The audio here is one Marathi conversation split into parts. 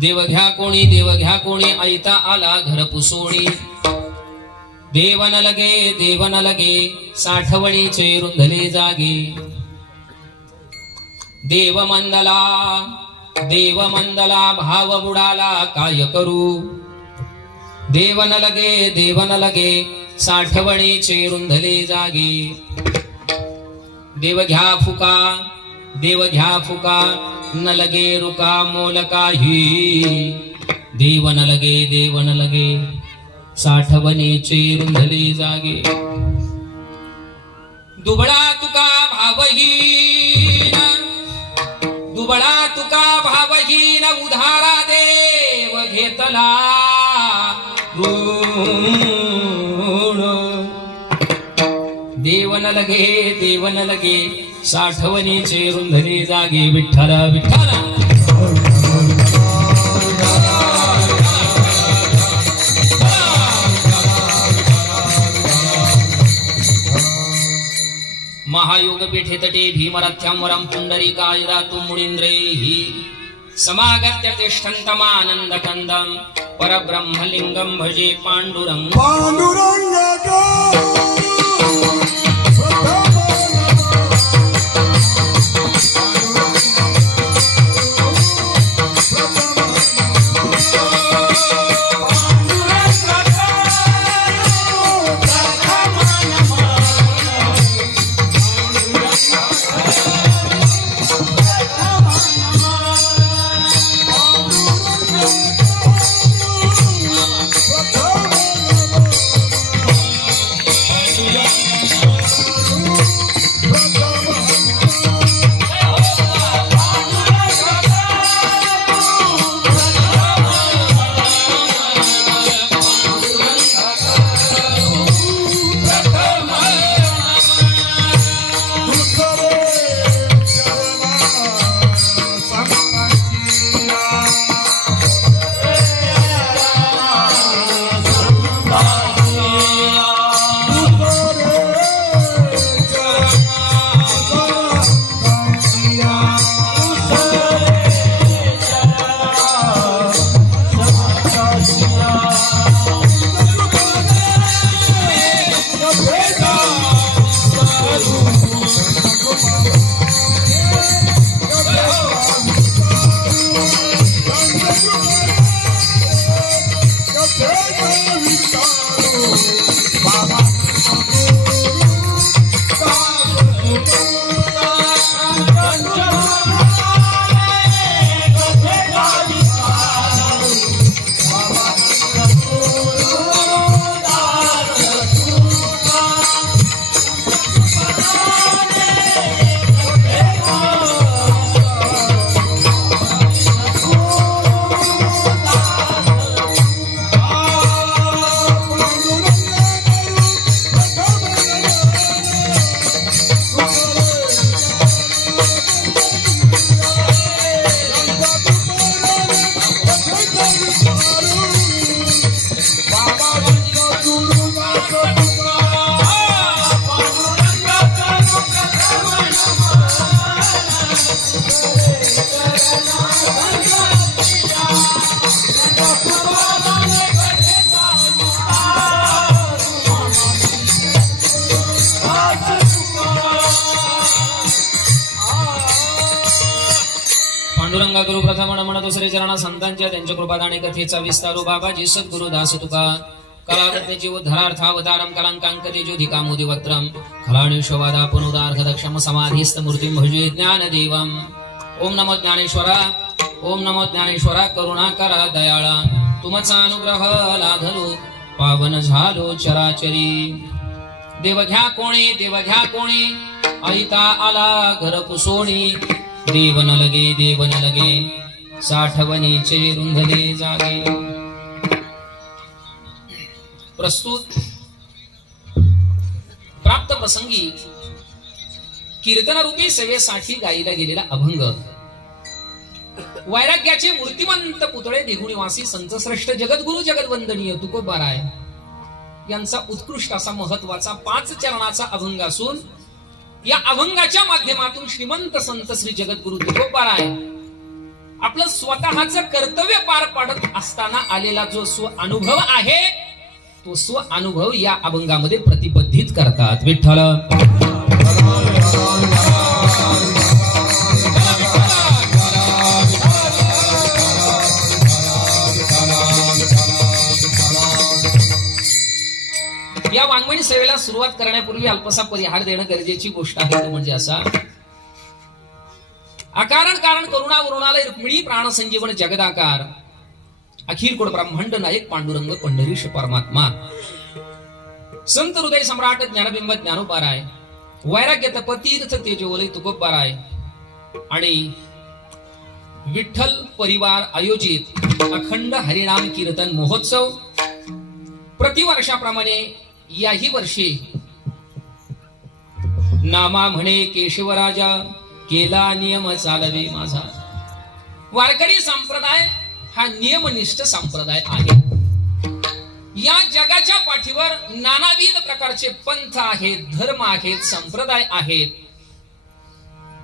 देव घ्या कोणी ऐता आला घर पुसोणी. देवन लगे साठवणीचे रुंधले जागे. देव मंदला भाव बुडाला काय करू. देवन लगे साठवणीचे रुंधले जागे. देव घ्या फुका न लगे रुका मोल काही. देवन लगे साठवणीचे रुंधले जागे. दुबळा तुका भावहीन उधारा देव घेतला ऋण. देवन लगे साठवणीचे रुंधले जागे. विठ्ठल विठ्ठल महायोग पीठे तटे भीमरथ्यां पुंडरीकायदातु मुनीन्द्रैः समागत्य तिष्ठन्तमानन्दकन्दं परब्रह्मलिङ्गं भजे पाण्डुरङ्ग. पांडुरंगा गुरु प्रथम नमन दुसरे चरणा संतांच्या त्यांच्या कृपादाने कथेचा विस्तारू बाबाजी सद्गुरु दास तुका कलावत्तेची उद्धरार्थावतारम कलंकांकते ज्योतिकामोदी वक्त्रम खलाणेश्ववादा पुनोदार्थ दक्षम समाधिस्थ मूर्तिं भजे ज्ञानदेवम. ओम नमो ज्ञानेश्वरा करुणाकरा दयाळा तुमचा अनुग्रह लाधलो पावन झालो चराचरी. देव घ्या कोणी ऐता आला घर पुसोणी. देवन लगे साठवणीचे रुंधले जागे. प्रस्तुत प्राप्त प्रसंगी कीर्तनरूपी सेवेसाठी गायला गेलेला अभंग. वैराग्याचे मूर्तिमंत पुतळे देहुणीवासी संतश्रेष्ठ जगद्गुरु जगद्वंदनीय तुकोबाराय यांचा उत्कृष्ट असा महत्वाचा 5 चरणाचा अभंग असून या अभंगाच्या माध्यमातून श्रीमंत संत श्री जगद्गुरु तुकोबाराय आपलं स्वतःच कर्तव्य पार पाडत असताना आलेला जो स्व अनुभव आहे तो स्व अनुभव या अभंगामध्ये प्रतिबद्धित करतात. विठ्ठल या वाङ्मयीन सेवेला सुरुवात करण्यापूर्वी अल्पसा परिहार देणं गरजेची गोष्ट आहे. तो म्हणजे असा, अकारण कारण करुणा वरुणालय रुक्मिणी प्राण संजीवन जगदाकार अखिल कोड ब्रह्मांड नायक पांडुरंग पंढरीश परमात्मा संत हृदय सम्राट ज्ञानबिंब ज्ञानोपाराय वैराग्य तप तीर्थ तेजोवलय तुकोबाराय आणि विठ्ठल परिवार आयोजित अखंड हरिनाम कीर्तन महोत्सव प्रतिवर्षाप्रमाणे याही वर्षी नामा म्हणे केशवराजा केला नियम चालवे माझा. वारकरी संप्रदाय हा नियमनिष्ठ संप्रदाय आहे. या जगाच्या पाठीवर नानाविध प्रकारचे पंथ आहेत, धर्म आहेत, संप्रदाय आहेत,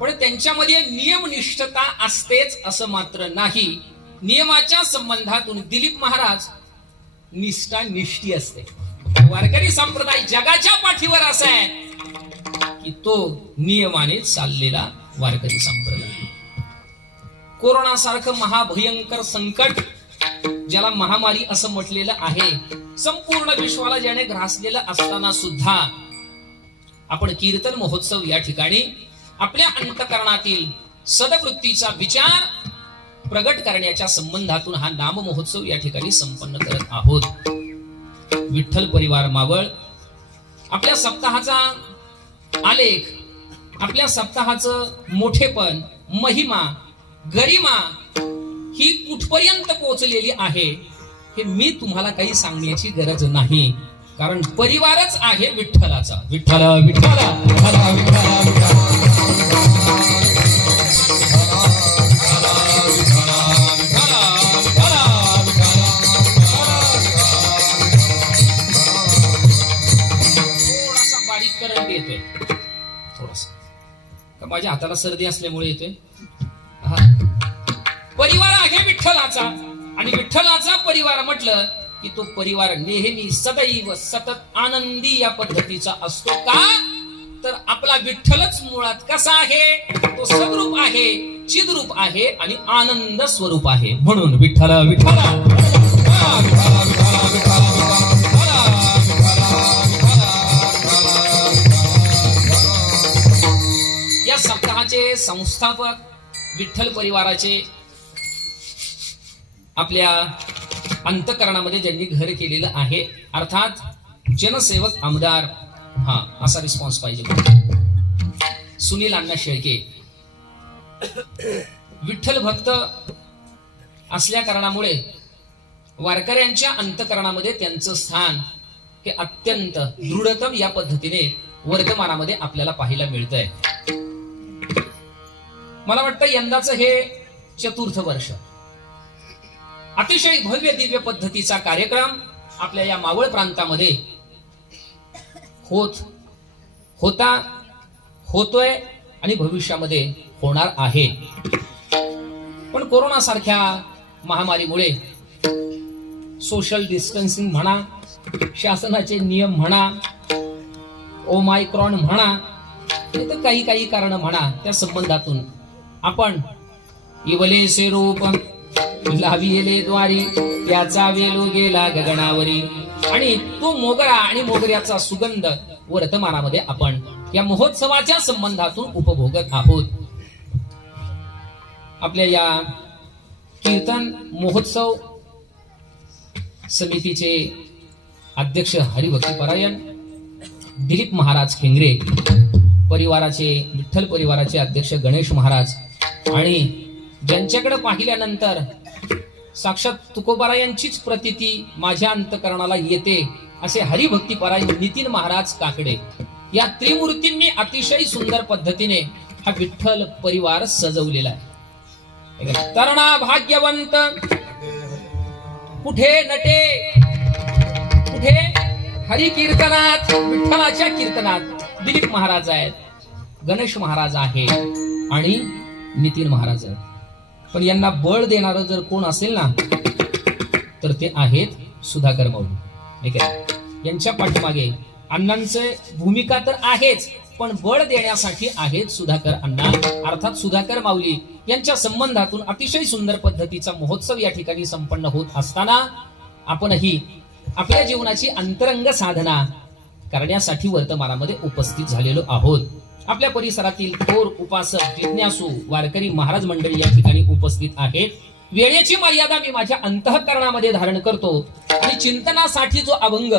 पण त्यांच्यामध्ये नियमनिष्ठता असतेच असं मात्र नाही. नियमाच्या संबंधातून दिलीप महाराज निष्ठा निष्ठी असते. वारकरी संप्रदाय जगाच्या पाठीवर असा आहे की तो नियमाने चाललेला वारकरी संप्रदाय. कोरोना सारखं महाभयंकर संकट ज्याला महामारी असं म्हटलेलं आहे, संपूर्ण विश्वाला ज्याने ग्रासलेलं असताना सुद्धा आपण कीर्तन महोत्सव या ठिकाणी आपल्या अंतकरणातील सदवृत्तीचा विचार प्रगट करण्याच्या संबंधातून हा नाम महोत्सव या ठिकाणी संपन्न करत आहोत. विठ्ठल परिवार मावळ आपल्या सप्ताहाचा आलेख, आपल्या सप्ताहाचं मोठेपण, महिमा, गरिमा ही कुठपर्यंत पोहोचलेली आहे हे मी तुम्हाला काही सांगण्याची गरज नाही, कारण परिवारच आहे विठ्ठलाचा. विठ्ठल विठ्ठला विठ्ठला विठ्ठला येतोय थोडासा, का माझ्या हाताला सर्दी असल्यामुळे येतोय. परिवार आहे विठ्ठलाचा, आणि विठ्ठलाचा परिवार म्हटलं की तो परिवार नेहमी सदैव सतत आनंदी या पद्धतीचा असतो. का तर आपला विठ्ठलच मुळात कसा आहे, तो सद्रूप आहे, चिद्रूप आहे आणि आनंद स्वरूप आहे. म्हणून विठ्ठल विठ्ठला या सप्ताहाचे संस्थापक विठ्ठल परिवाराचे आपल्या अंतकरणामध्ये ज्यांनी घर केलेलं आहे, अर्थात जनसेवक आमदार, हा असा रिस्पॉन्स पाहिजे, सुनील अण्णा शेळके. विठ्ठल भक्त असल्या कारणामुळे वारकऱ्यांच्या अंतकरणामध्ये त्यांचं स्थान हे अत्यंत दृढतम या पद्धतीने वर्तमानामध्ये आपल्याला पाहायला मिळतंय. मला वाटतं यंदाचं हे 4th वर्ष अतिशय भव्य दिव्य पद्धतीचा कार्यक्रम आपल्या या मावळ प्रांतामध्ये होतोय आणि भविष्यामध्ये होणार आहे. पण कोरोना सारख्या महामारीमुळे सोशल डिस्टन्सिंग म्हणा, शासनाचे नियम म्हणा, ओमायक्रॉन म्हणा, तर काही कारण म्हणा, त्या संबंधातून आपण इवलेसे रूप लाविले द्वारी त्याचा वेलो गेला गगनावरी, आणि तो मोगरा आणि मोगऱ्याचा सुगंध वर्तमानामध्ये आपण या महोत्सवाच्या संबंधातून उपभोगत आहोत. आपल्या या कीर्तन महोत्सव समितीचे अध्यक्ष हरिभक्ती परायण दिलीप महाराज खेंगरे, परिवाराचे विठ्ठल परिवाराचे अध्यक्ष गणेश महाराज, आणि ज्यांच्याकडे पाहिल्यानंतर साक्षात तुकोबारायांचीच प्रतीती माझ्या अंतकरणाला येते असे हरिभक्ती परायण नितीन महाराज काकडे, या त्रिमूर्तींनी अतिशय सुंदर पद्धतीने हा विठ्ठल परिवार सजवलेला आहे. तरणा भाग्यवंत कुठे नटे, कुठे हरि कीर्तनात, विठ्ठलाच्या कीर्तनात दिलीप महाराज आहेत, गणेश महाराज आहे आणि नितीन महाराज आहेत. पण यांना बळ देणारं जर कोण असेल ना तर ते आहेत सुधाकर माऊली. ठीक आहे, यांच्या पाठीमागे अण्णांचे भूमिका तर आहेच, पण बळ देण्यासाठी आहेत सुधाकर अण्णा अर्थात सुधाकर माऊली यांच्या संबंधातून अतिशय सुंदर पद्धतीचा महोत्सव या ठिकाणी संपन्न होत असताना आपणही आपल्या जीवनाची अंतरंग साधना करण्यासाठी वर्तमानामध्ये उपस्थित झालेलो आहोत. आपल्या परिसरातील थोर उपासक जिज्ञासू वारकरी महाराज मंडळी या ठिकाणी उपस्थित आहेत. वेळेची मर्यादा मी माझ्या अंतःकरणामध्ये धारण करतो आणि चिंतनासाठी जो अभंग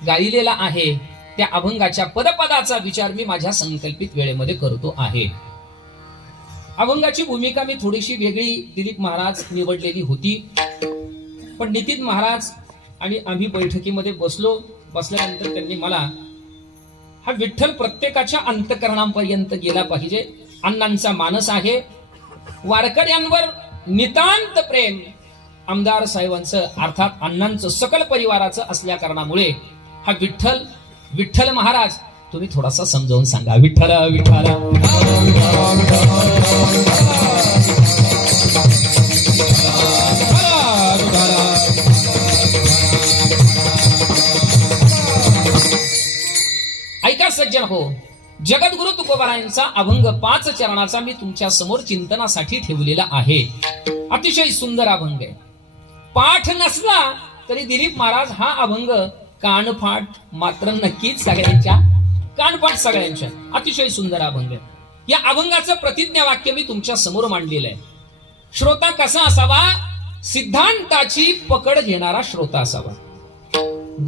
गायलेला आहे त्या अभंगाच्या पदपदाचा विचार मी माझ्या संकल्पित वेळेमध्ये करतो आहे. अभंगाची भूमिका मी थोडीशी वेगळी दिलीप महाराज निवडलेली होती, पण नितीन महाराज आणि आम्ही बैठकीमध्ये बसल्यानंतर त्यांनी मला हा विठ्ठल प्रत्येकाच्या अंतःकरणापर्यंत गेला पाहिजे. अण्णांचा मानस आहे, वारकऱ्यांवर नितांत प्रेम आमदार साहेबांचं अर्थात अण्णांचं सकल परिवाराचं असल्या कारणामुळे हा विठ्ठल महाराज तुम्ही थोडासा समजावून सांगा. विठ्ठल विठ्ठल ऐका सज्जन हो, जगद्गुरु तुकोबारायांचा अभंग 5 चरणाचा मी तुमच्या समोर चिंतनासाठी ठेवलेला आहे. अतिशय सुंदर अभंग आहे. पाठ नसला तरी दिलीप महाराज हा अभंग कानपाठ मात्र नक्कीच सगळ्यांच्या अतिशय सुंदर अभंग आहे. या अभंगाचं प्रतिज्ञा वाक्य मी तुमच्या समोर मांडलेलं आहे. श्रोता कसा असावा? सिद्धांताची पकड घेणारा श्रोता असावा,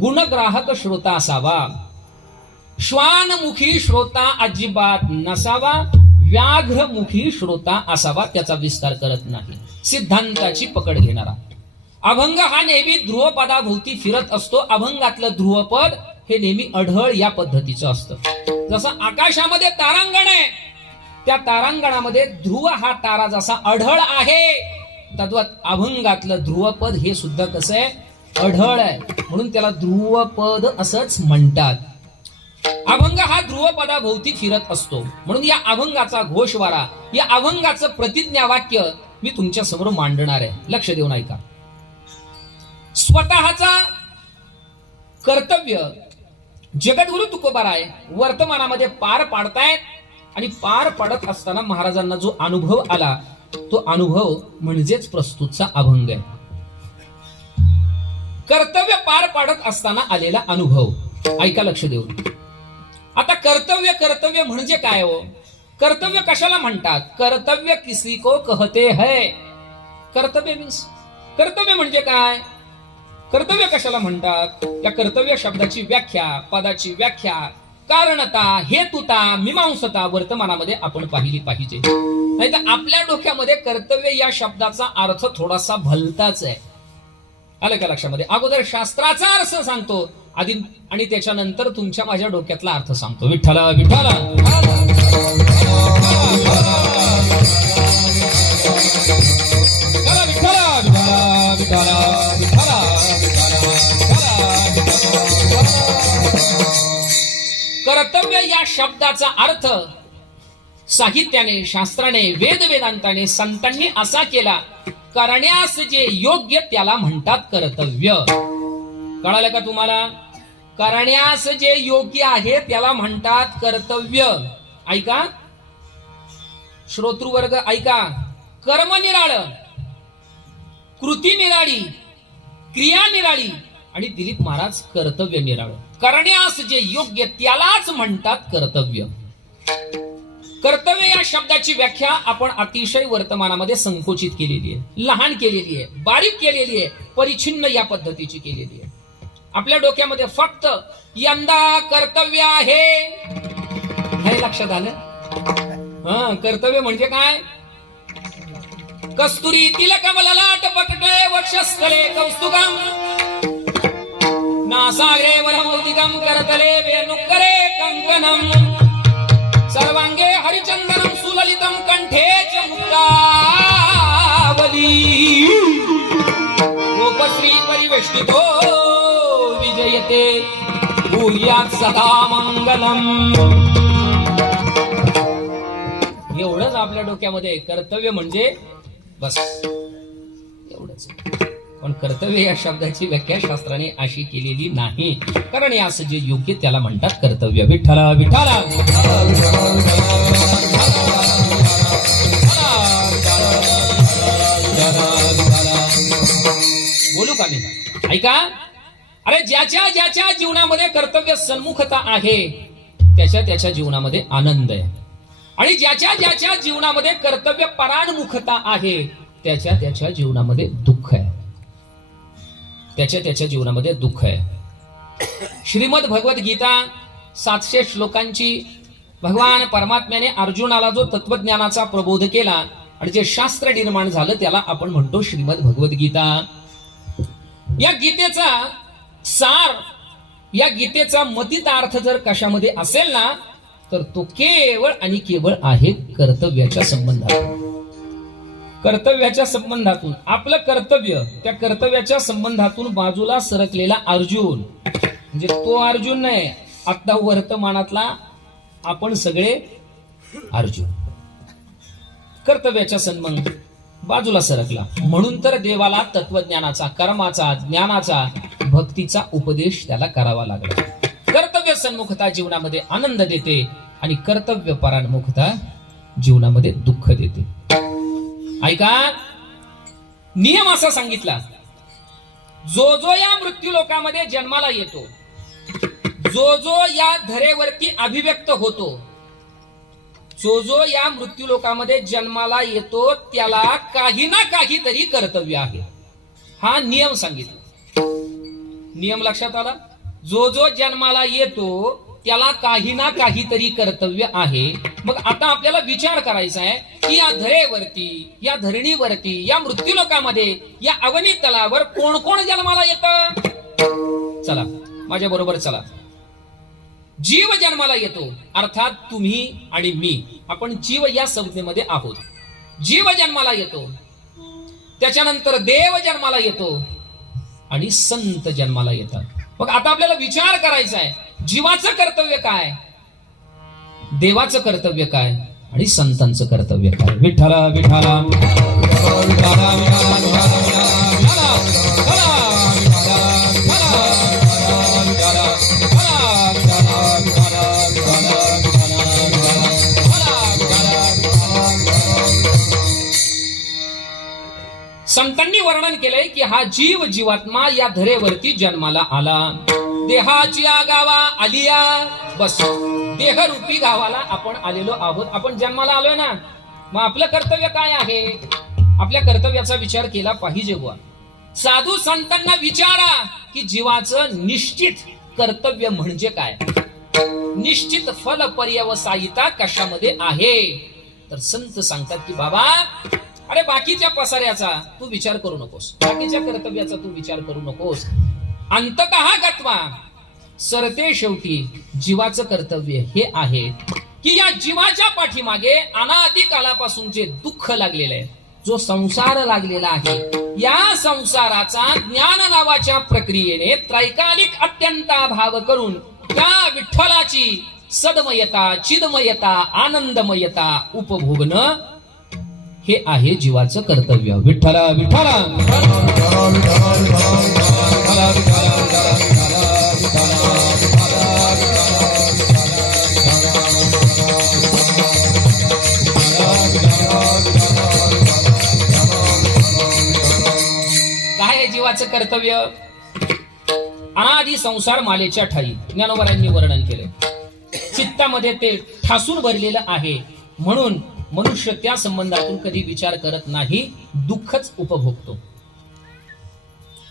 गुणग्राहक श्रोता असावा, श्वानमुखी श्रोता अजिबात नसावा, व्याघ्रमुखी श्रोता असावा, त्याचा विस्तार करत नाही. सिद्धांताची पकड घेणारा. अभंग हा नेहमी ध्रुवपदाभोवती फिरत असतो. अभंगातलं ध्रुवपद हे नेहमी अढळ या पद्धतीचं असतं. जसं आकाशामध्ये तारांगण आहे, त्या तारांगणामध्ये ध्रुव हा तारा जसा अढळ आहे तद्वत अभंगातलं ध्रुवपद हे सुद्धा कसं आहे? अढळ आहे, म्हणून त्याला ध्रुवपद असंच म्हणतात. अभंग हा ध्रुवपदाभोवती फिरत असतो, म्हणून या अभंगाचा घोषवारा, या अभंगाचं प्रतिज्ञा वाक्य मी तुमच्या समोर मांडणार आहे. लक्ष देऊन ऐका. स्वतःचा कर्तव्य जगद्गुरु तुकोबाराय वर्तमानामध्ये पार पाडतायत आणि पार पाडत असताना महाराजांना जो अनुभव आला तो अनुभव म्हणजेच प्रस्तुतचा अभंग आहे. कर्तव्य पार पाडत असताना आलेला अनुभव ऐका लक्ष देऊन. आता कर्तव्य म्हणजे काय हो? कर्तव्य कशाला म्हणतात? कर्तव्य किसी को कहते है. कर्तव्य म्हणजे काय? कर्तव्य कशाला म्हणतात? या कर्तव्य शब्दाची व्याख्या, पदाची व्याख्या, कारणता, हेतुता, मीमांसता वर्तमानामध्ये आपण पाहिली पाहिजे. नाही तर आपल्या डोक्यामध्ये कर्तव्य या शब्दाचा अर्थ थोडासा भलताच आहे. आलं का लक्षामध्ये? अगोदर शास्त्राचा अर्थ सांगतो आधी आणि त्याच्यानंतर तुमच्या माझ्या डोक्यातला अर्थ सांगतो. विठ्ठल विठ्ठल कर्तव्य या शब्दाचा अर्थ साहित्याने, शास्त्राने, वेदांताने, संतांनी असा केला, करण्यास जे योग्य त्याला म्हणतात कर्तव्य. कळालं का तुम्हाला? करण्यास जे योग्य आहे त्याला म्हणतात कर्तव्य. ऐका श्रोतृवर्ग, ऐका. कर्म निराळ, कृती निराळी, क्रिया निराळी आणि दिलीप महाराज कर्तव्य निराळ. करण्यास जे योग्य त्यालाच म्हणतात कर्तव्य. कर्तव्य या शब्दाची व्याख्या आपण अतिशय वर्तमानामध्ये संकोचित केलेली आहे, लहान केलेली आहे, बारीक केलेली आहे, परिच्छिन्न या पद्धतीची केलेली आहे. आपल्या डोक्यामध्ये फक्त यंदा कर्तव्य आहे हे लक्षात आलं. कर्तव्य म्हणजे काय? कस्तुरी तिलकम ललाट पकटे वक्षस्थले कौस्तुकम नासाग्रे वरमौदिकम करतले वेणुकरे कंकणम सर्वांगे हरिचंदनम सुललितम कंठे च मुक्तावली गोपश्री परिवेष्टितो विजयते भूयात् सदा मंगलम. एवढंच आपल्या डोक्यामध्ये कर्तव्य म्हणजे बस एवढंच. पण कर्तव्य या शब्दाची व्याख्या शास्त्राने अशी केलेली नाही, कारण यास जे योग्य त्याला म्हणतात कर्तव्य. विठ्ठला विठ्ठला बोलू का मी? ऐका. अरे ज्याच्या ज्याच्या जीवनामध्ये कर्तव्य सन्मुखता आहे त्याच्या त्याच्या जीवनामध्ये आनंद आहे, आणि ज्याच्या ज्याच्या जीवनामध्ये कर्तव्य पराणमुखता आहे त्याच्या त्याच्या जीवनामध्ये दुःख आहे. त्याच्या त्याच्या जीवनामध्ये दुःख आहे. श्रीमद भगवत गीता 700 श्लोकांची भगवान परमात्म्याने अर्जुनाला जो तत्वज्ञानाचा प्रबोध केला आणि जे शास्त्र निर्माण झालं त्याला आपण म्हणतो श्रीमद भगवत गीता. या गीतेचा सार, या गीतेचा मतितार्थ जर कशामध्ये असेल ना तर तो केवळ आणि केवळ आहे कर्तव्याच्या संबंधात. कर्तव्याच्या संबंधातून आपलं कर्तव्य, त्या कर्तव्याच्या संबंधातून बाजूला सरकलेला अर्जुन म्हणजे तो अर्जुन नाही, आता वर्तमानातला आपण सगळे अर्जुन. कर्तव्याच्या संबंध बाजूला सरकला म्हणून तर देवाला तत्वज्ञानाचा, कर्माचा, ज्ञानाचा, भक्तीचा उपदेश त्याला करावा लागला. कर्तव्य सन्मुखता जीवनामध्ये आनंद देते आणि कर्तव्य परान्मुखता जीवनामध्ये दुःख देते. ऐका, नियम असा सांगितला, जो जो या मृत्यू लोकामध्ये जन्माला येतो, जो जो या धरेवरती अभिव्यक्त होतो, जो जो या मृत्यू लोकामध्ये जन्माला येतो त्याला काही ना काहीतरी कर्तव्य आहे. हा नियम सांगितला. नियम लक्षात आला? जो जो जन्माला येतो त्याला काही ना काहीतरी कर्तव्य आहे. मग आता आपल्याला विचार करायचा आहे की या धरेवरती, या धरणीवरती, या मृत्यू लोकामध्ये, या अवनी तलावर कोण कोण जन्माला येतं? चला माझ्या बरोबर चला. जीव जन्माला येतो, अर्थात तुम्ही आणि मी, आपण जीव या संज्ञेमध्ये आहोत. जीव जन्माला येतो, त्याच्यानंतर देव जन्माला येतो आणि संत जन्माला येतात. मग आता आपल्याला विचार करायचा आहे, जीवाचं कर्तव्य काय, देवाचं कर्तव्य काय आणि संतांचं कर्तव्य काय. विठ्ठला विठ्ठला संतांनी वर्णन केलंय की हा जीव, जीवात्मा या धरेवरती जन्माला आला. देहाची गावा आलिया, बस देहरूपी गावाला आपण आलेलो आहोत. आपण जन्माला आलोय ना, मग आपलं कर्तव्य काय आहे? आपल्या कर्तव्याचा विचार केला पाहिजे बुवा. साधू संतांना विचारा की जीवाचं निश्चित कर्तव्य म्हणजे काय, निश्चित फल पर्यवसायिता कशामध्ये आहे. तर संत सांगतात की बाबा, अरे बाकीच्या पसाऱ्याचा तू विचार करू नकोस, बाकीच्या कर्तव्याचा तू विचार करू नकोस. अंततः गत्वा, सरते शेवटी जीवाचं कर्तव्य हे आहे की या जीवाच्या पाठीमागे अनादी कालापासून जे दुःख लागलेलं आहे, जो संसार लागलेला आहे, या संसाराचा ज्ञान नावाच्या प्रक्रियेने त्रैकालिक अत्यंताभाव करून त्या विठ्ठलाची सदमयता, चिदमयता, आनंदमयता उपभोगणं हे आहे जीवाचं कर्तव्य. विठ्ठला विठ्ठला काय आहे जीवाचं कर्तव्य? अनादी संसार मालेच्या ठाई ज्ञानोबांनी वर्णन केले. चित्तामध्ये ते ठासून भरलेलं आहे, म्हणून मनुष्य त्या संबंधातून कधी विचार करत नाही, दुःखच उपभोगतो.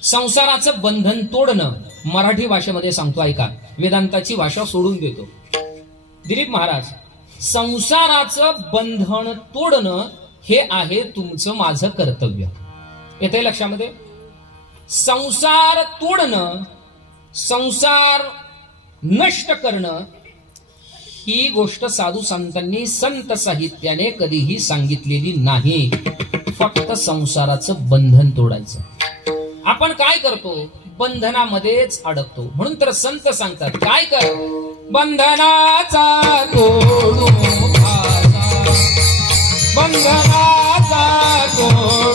संसाराचं बंधन तोडणं, मराठी भाषेमध्ये सांगतो ऐका, वेदांताची भाषा सोडून देतो दिलीप महाराज. संसाराचं बंधन तोडणं हे आहे तुमचं माझं कर्तव्य. येतंय लक्षामध्ये? संसार तोडणं, संसार नष्ट करणं ही गोष्ट साधू संतांनी, संत साहित्याने कधीही सांगितलेली नाही. फक्त संसाराचं बंधन तोडायचं. आपण काय करतो? बंधनामध्येच अडकतो. म्हणून तर संत सांगतात काय कर, बंधनाचा तोडू, बंधनाचा तोडू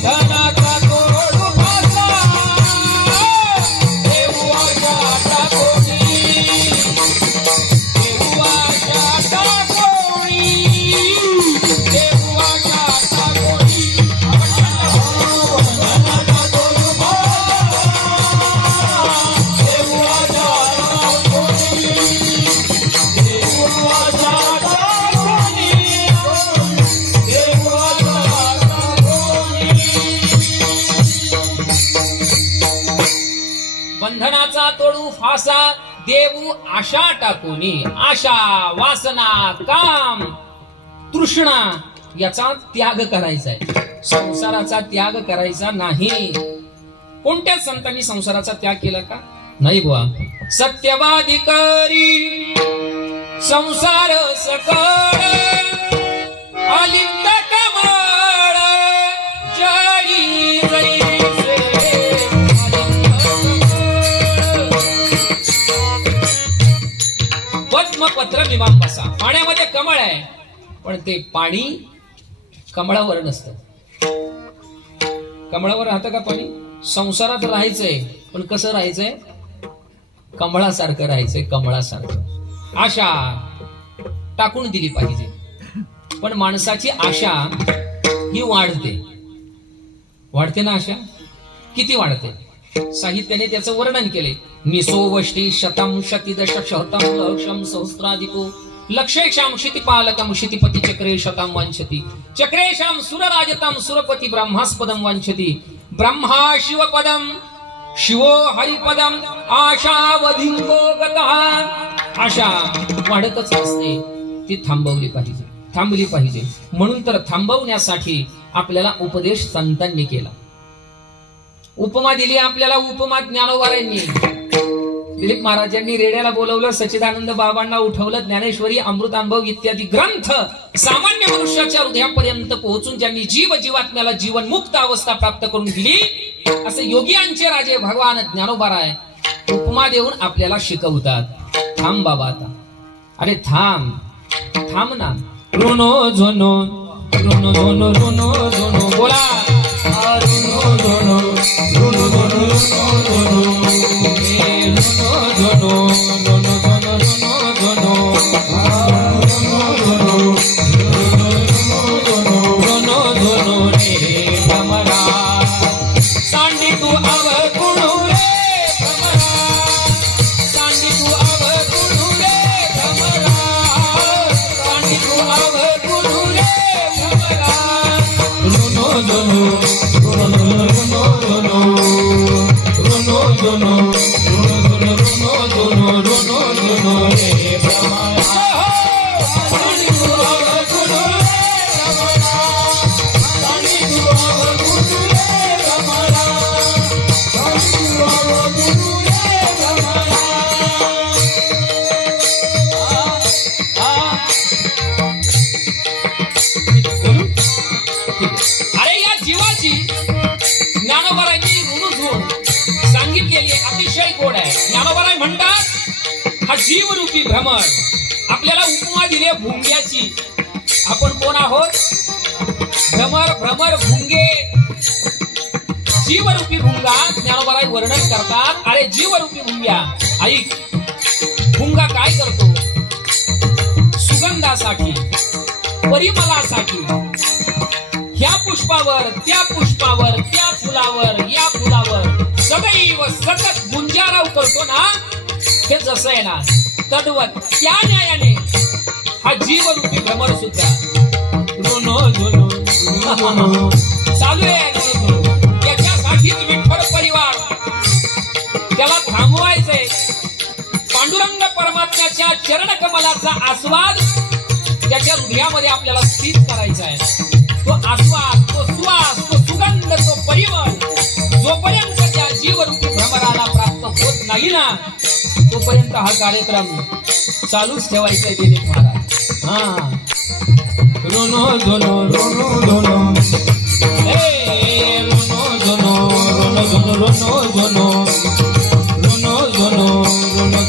बंधनाचा तोडू फासा देऊ आशा टाकोनी देऊ आशा टाकोनी देऊ आशा टाकोनी बंधनाचा तोडू फासा देऊ आशा टाकोनी देऊ आशा टाकोनी देऊ आशा बंधनाचा तोडू फासा देऊ आशा टाकोनी आशा वासना काम तृष्णा याचा त्याग करायचा आहे संसाराचा त्याग करायचा नाही कोणत्याच संतांनी संसाराचा त्याग केला का नाही बुवा सत्यवादी करी संसार सकळ अलिप्त कमळ जळी जैसे पद्मपत्र मीमांसा पाण्यामध्ये कमळ आहे पण ते पाणी कमळावर नसतं कमळावर राहतं का पाणी संसारात राहायचंय पण कसं राहायचंय कमळासारखं राहायचंय कमळासारखं आशा टाकून दिली पाहिजे पण माणसाची आशा ही वाढते ना आशा किती वाढते साहित्याने त्याचं वर्णन केले निसो वष्टी शतम शतिदश शतम लक्षम सहस्राधिको लक्षेक्षाम क्षितिपालकम क्षितिपती चक्रे शतम वंशति चक्रेशाम सुरराजतम सुरपती ब्रह्मास्पदम वंशति ब्रह्मा शिवपदम शिवो हरिपदम आशावधिंको गतः आशा वाढतच असते ती थांबवली पाहिजे म्हणून तर थांबवण्यासाठी आपल्याला उपदेश संतांनी केला उपमा दिली आपल्याला उपमा ज्ञानोबारांनी दिलीप महाराजांनी रेड्याला बोलवलं सच्चिदानंद बाबांना उठवलं ज्ञानेश्वरी अमृतानुभव इत्यादी ग्रंथ सामान्य मनुष्याच्या हृदयापर्यंत पोहोचून ज्यांनी जीवात्म्याला जीवनमुक्त अवस्था प्राप्त करून दिली असे योगियांचे राजे भगवान ज्ञानोबाराय उपमा देऊन आपल्याला शिकवतात थांब बाबा आता अरे थांब ना रुनो झोनो रुनो झोनो रुनो झोनो बोला रुनो झोनो रुनो झोनो रुनो झोनो रुनो झोनो रुनो झोनो रुनो झोनो रे भमरा सांडी तू आव कुणू रे भमरा सांडी तू आव कुणू रे भमरा सांडी तू आव कुणू रे भमरा रुनो झोनो रुनो झोनो रुनो झोनो अरे या जीवाची ज्ञानोबारांची ऋणझोड सांगितलेली अतिशय गोड आहे ज्ञानोबाराय म्हणतात हा जीवरूपी भ्रमर आपल्याला उपमा दिली भुंग्याची आपण कोण आहोत भ्रमर भुंगे जीवरूपी भुंगा ज्ञानोबाराय वर्णन करतात अरे जीवरूपी भुंग्या ऐक भुंगा काय करतो सुगंधासाठी परिमलासाठी ह्या पुष्पावर त्या फुलावर या फुलावर सदैव सतत गुंजाराव करतो ना हे जसं आहे ना तद्वत त्या न्यायाने हा जीवरूपी भ्रमर सुद्धा रोनो झोनो चालू आहे याच्यासाठीच विठ्ठल परिवार त्याला थांबवायचंय पांडुरंग परमात्म्याच्या चरण कमलाचा आस्वाद त्याच्या हृदयामध्ये आपल्याला स्थित करायचा आहे तो आस्वाद तो सुवास तो सुगंध तो परिमळ जोपर्यंत त्या जीवरूपी भ्रमराला प्राप्त होत नाही ना तोपर्यंत हा कार्यक्रम चालूच ठेवायचा आहे दिलीप महाराज हा रोनो झोनो रोनो झोनो रोनो झोनो रोनो झोनो रोनो झोनो रोनो झोनो रोनो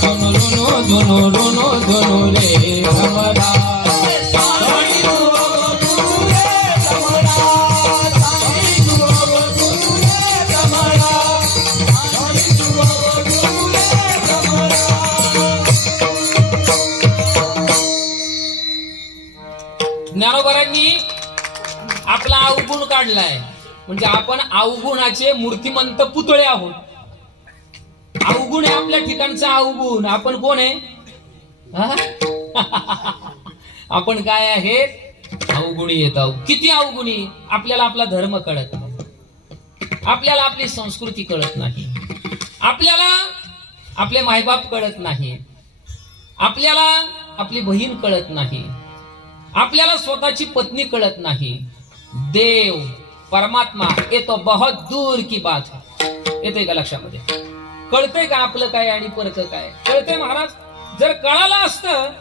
झोनो रोनो धुनो धुनो धुनो रे भ्रमरा ज्ञानोबारांनी आपला अवगुण काढलाय, म्हणजे आपण अवगुणाचे मूर्तिमंत पुतळे आहोत. अवगुण आहे आपल्या ठिकाणचा अवगुण. आपण कोण आहे? आपण काय आहेत? अवगुणी येत आहोत. किती अवगुणी? आपल्याला आपला धर्म कळत नाही, आपल्याला आपली संस्कृती कळत नाही, आपल्याला आपले मायबाप कळत नाही, आपल्याला आपली बहीण कळत नाही, आपल्याला स्वतःची पत्नी कळत नाही. देव परमात्मा ये तो बहुत दूर की बात है. येते का लक्षामध्ये? कळतंय का आपलं काय आणि परचं काय? कळतंय महाराज. जर कळालं असतं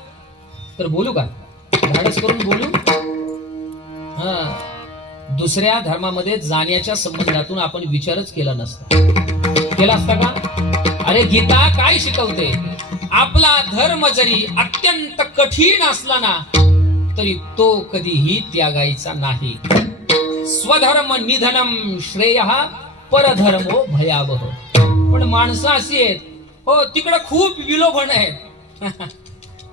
तर बोलू का? धाडस करून बोलू. दुसऱ्या धर्मामध्ये जाण्याच्या संबंधातून आपण विचारच केला नसता. केला असता का? अरे गीता काय शिकवते? आपला धर्म जरी अत्यंत कठीण असला ना तरी तो कधीही त्यागायचा नाही. स्वधर्म निधनम श्रेय परधर्मो भयावह. पण माणसं अशी आहेत, हो तिकडं खूप विलोभन आहे.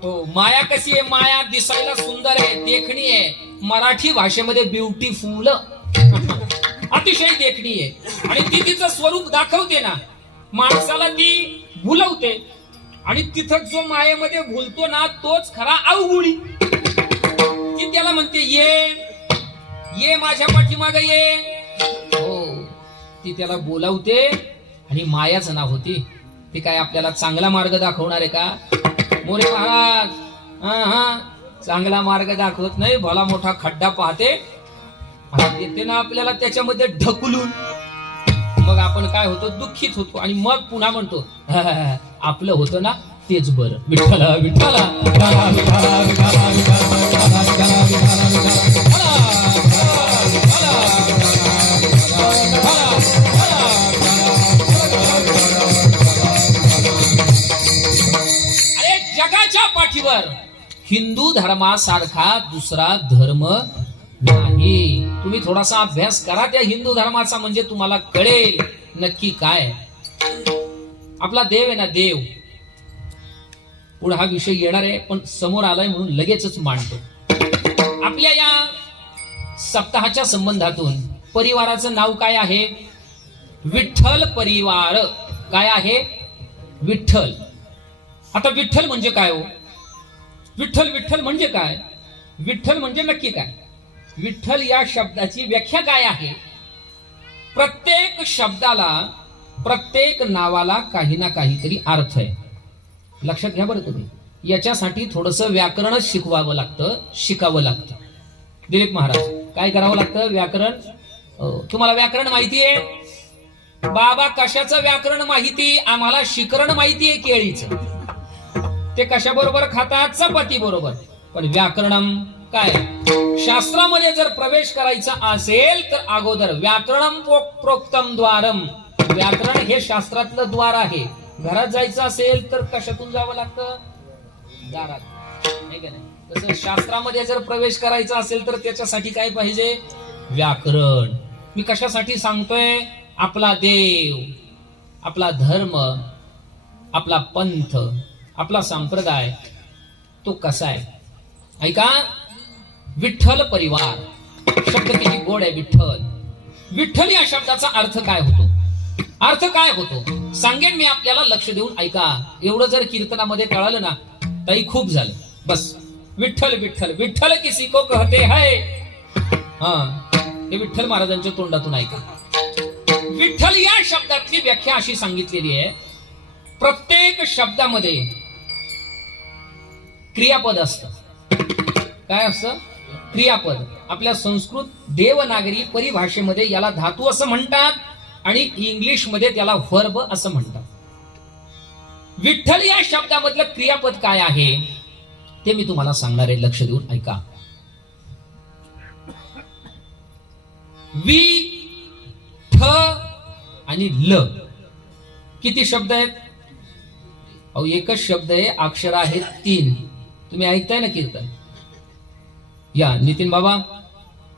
हो, माया कशी आहे? माया दिसायला सुंदर आहे, देखणी आहे. मराठी भाषेमध्ये ब्युटिफुल अतिशय देखणी आहे आणि ती तिचं स्वरूप दाखवते ना, माणसाला ती भुलवते. आणि तिथं जो मायेमध्ये भुलतो ना तोच खरा अवगुणी. ती त्याला म्हणते ये ये माझ्या पाठीमाग ये. हो, ती त्याला बोलावते आणि मायाच नाव होती. ती काय आपल्याला चांगला मार्ग दाखवणार आहे का? मोरे महाराज चांगला मार्ग दाखवत नाही, भला मोठा खड्डा पाहते येते ना आपल्याला त्याच्यामध्ये ढकलून. मग आपण काय होतो? दुःखित होतो आणि मग पुन्हा म्हणतो आपलं होतं ना तेच बरं. विठ्ठला विठ्ठला अरे जगाच्या पाठीवर हिंदू धर्मासारखा दुसरा धर्म नाही. तुम्ही थोडासा अभ्यास करा त्या हिंदू धर्माचा, म्हणजे तुम्हाला कळेल नक्की काय. आपला देव आहे ना, देव. पुढे हा विषय येणार आहे पण समोर आलाय म्हणून लगेचच मांडतो. आपल्या या सप्ताहाच्या संबंधातून परिवाराचं नाव काय आहे? विठ्ठल परिवार. काय आहे? विठ्ठल. आता विठ्ठल म्हणजे काय हो? विठ्ठल विठ्ठल म्हणजे काय? विठ्ठल म्हणजे नक्की काय? विठ्ठल या शब्दाची व्याख्या काय आहे? प्रत्येक शब्दाला, प्रत्येक नावाला काही ना काहीतरी अर्थ आहे. लक्षात घ्या बरं तुम्ही. याच्यासाठी थोडंसं व्याकरणच शिकवावं लागतं, शिकावं लागतं. दिलीप महाराज काय करावं लागतं? व्याकरण. तुम्हाला व्याकरण माहिती आहे? बाबा कशाचं व्याकरण माहिती? आम्हाला शिकरण माहिती आहे केळीचं. ते कशाबरोबर खातात? चपाती बरोबर. पण व्याकरणम काय? शास्त्रामध्ये जर प्रवेश करायचा असेल तर अगोदर व्याकरणम प्रोक्तम द्वारम. व्याकरण हे शास्त्रातलं द्वार आहे. घरात जायचं असेल तर कशातून जावं लागतं? दारात. नाही का नाही? तसं शास्त्रामध्ये जर प्रवेश करायचा असेल तर त्याच्यासाठी काय पाहिजे? व्याकरण. मी कशासाठी सांगतोय? आपला देव, आपला धर्म, आपला पंथ, आपला संप्रदाय तो कसा आहे ऐका. विठ्ठल परिवार शब्द किती गोड आहे. विठ्ठल. विठ्ठल या शब्दाचा अर्थ काय होतो? अर्थ काय होतो सांगेन मी आपल्याला. लक्ष देऊन ऐका. एवढं जर कीर्तनामध्ये कळालं ना तरी खूप झालं. बस. विठ्ठल विठ्ठल विठ्ठल किसी को कहते है. हे विठ्ठल महाराजांच्या तोंडातून ऐका. विठ्ठल या शब्दातली व्याख्या अशी सांगितलेली आहे. प्रत्येक शब्दामध्ये क्रियापद असतं. काय असतं? क्रियापद. आपल्या संस्कृत देवनागरी परिभाषेमध्ये याला धातू असं म्हणतात आणि इंग्लिश मध्ये त्याला व्हर्ब असं म्हणतात. विठ्ठल या शब्दामधलं क्रियापद काय आहे ते मी तुम्हाला सांगणार आहे. लक्ष देऊन ऐका. वि ठ आणि ल किती शब्द आहेत? अहो एकच शब्द आहे, अक्षर आहेत 3. तुम्ही ऐकताय ना कीर्तन? या नितीन बाबा.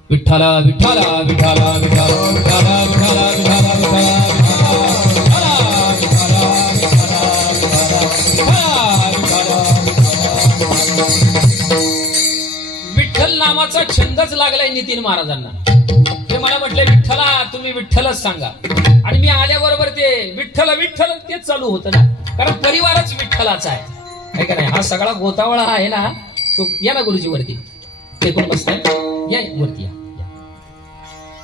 विठ्ठला विठ्ठला विठ्ठला विठ्ठला विठ्ठला विठ्ठला विठ्ठल नामाचा छंदच लागलाय नितीन महाराजांना. ते मला म्हटले विठ्ठला तुम्ही विठ्ठलच सांगा, आणि मी आल्याबरोबर ते विठ्ठल विठ्ठल तेच चालू होतं ना, कारण परिवारच विठ्ठलाचा आहे का नाही. हा सगळा गोतावळा आहे ना तो. या ना गुरुजी वरती, ते कोण बसताय, या वरती या.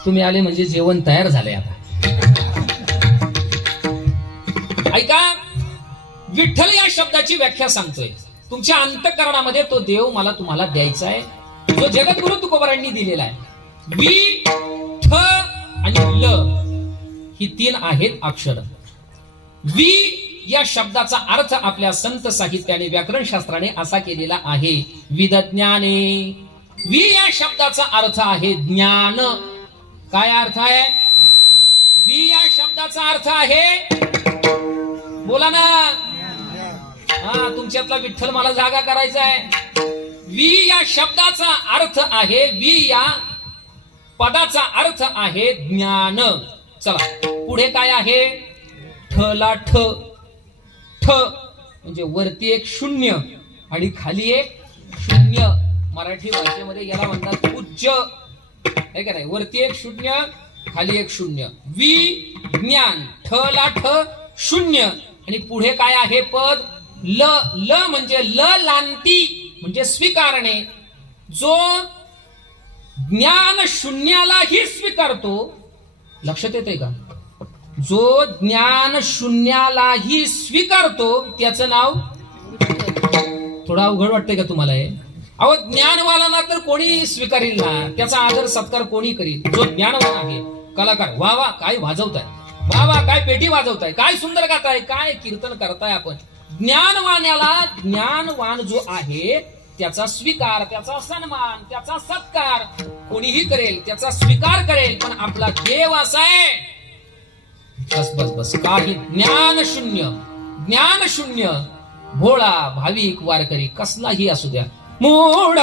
तुम्ही आले म्हणजे जेवण तयार झालंय आता. ऐका, विठ्ठल या शब्दाची व्याख्या सांगतोय. तुमच्या अंतःकरणामध्ये तो देव मला तुम्हाला द्यायचा आहे, जो जगद्गुरु तुकोबारांनी दिलेला आहे. वि ठ आणि ल ही 3 आहेत अक्षर. वि या शब्दाचा अर्थ आपल्या संत साहित्याने व्याकरण शास्त्राने असा केलेला आहे, विदज्ञाने. वि या शब्दाचा अर्थ आहे ज्ञान. काय अर्थ आहे? वि या शब्दाचा अर्थ आहे, बोला ना. हा, तुमच्यातला विठ्ठल मला जागा करायचा आहे. वि या शब्दाचा अर्थ आहे, वि या पदाचा अर्थ आहे ज्ञान. चला पुढे काय आहे? ठला ठ. ठ म्हणजे वरती एक 0 आणि खाली एक 0. मराठी भाषेमध्ये याला म्हणतात उच्च, आहे का नाही. वरती एक 0 खाली एक 0. वि ज्ञान. ठला ठ 0 आणि पुढे काय आहे पद? ल. ल म्हणजे ल लांती म्हणजे स्वीकारणे. जो ज्ञान शून्यालाही स्वीकारतो. लक्षात येते का? जो ज्ञान शून्यालाही स्वीकारतो त्याचं नाव. थोडं अवघड वाटतंय का तुम्हाला हे? अहो ज्ञानवाला तर कोणी स्वीकारेल ना, त्याचा आदर सत्कार कोणी करील. जो ज्ञानवान आहे, कलाकार, वा वा काय वाजवताय, वा वा काय पेटी वाजवताय, काय सुंदर गाताय, काय कीर्तन करताय आपण. ज्ञानवाण्याला, ज्ञानवान जो आहे त्याचा स्वीकार, त्याचा सन्मान, त्याचा सत्कार कोणीही करेल, त्याचा स्वीकार करेल. पण आपला देव असा आहे, बस बस बस काही ज्ञान शून्य, ज्ञान शून्य, भोळा भाविक वारकरी कसलाही असू द्या. मूड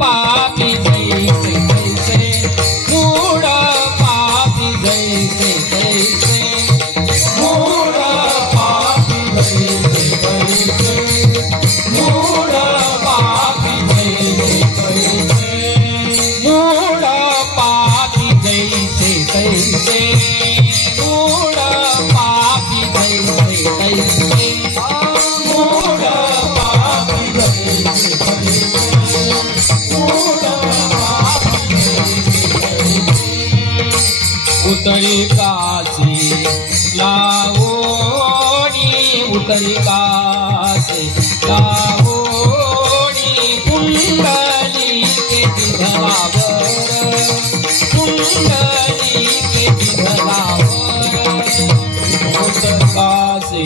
पापी जैसे तैसे, मूड पापी जैसे तैसे, मूड पापी जैसे तैसे, मूड पापी जैसे तैसे, मूड पापी जैसे तैसे, मूड पापी जैसे तैसे, मूड पापी जैसे तैसे, मूड पापी जैसे तैसे. उतरी काशी लावोनी, उतरी काशी लावोनी, कुंडली के विधलावर, कुंडली के विधलावर, उतर काशी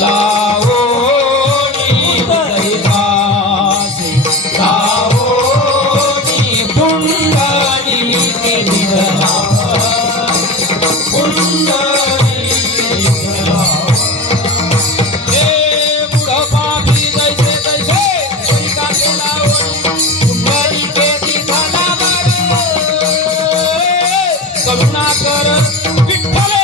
लावोनी, उतरी काशी लावोनी, कुंडली के विधलावर, कुंडली के विधलावर. करुणाकर विठ्ठले.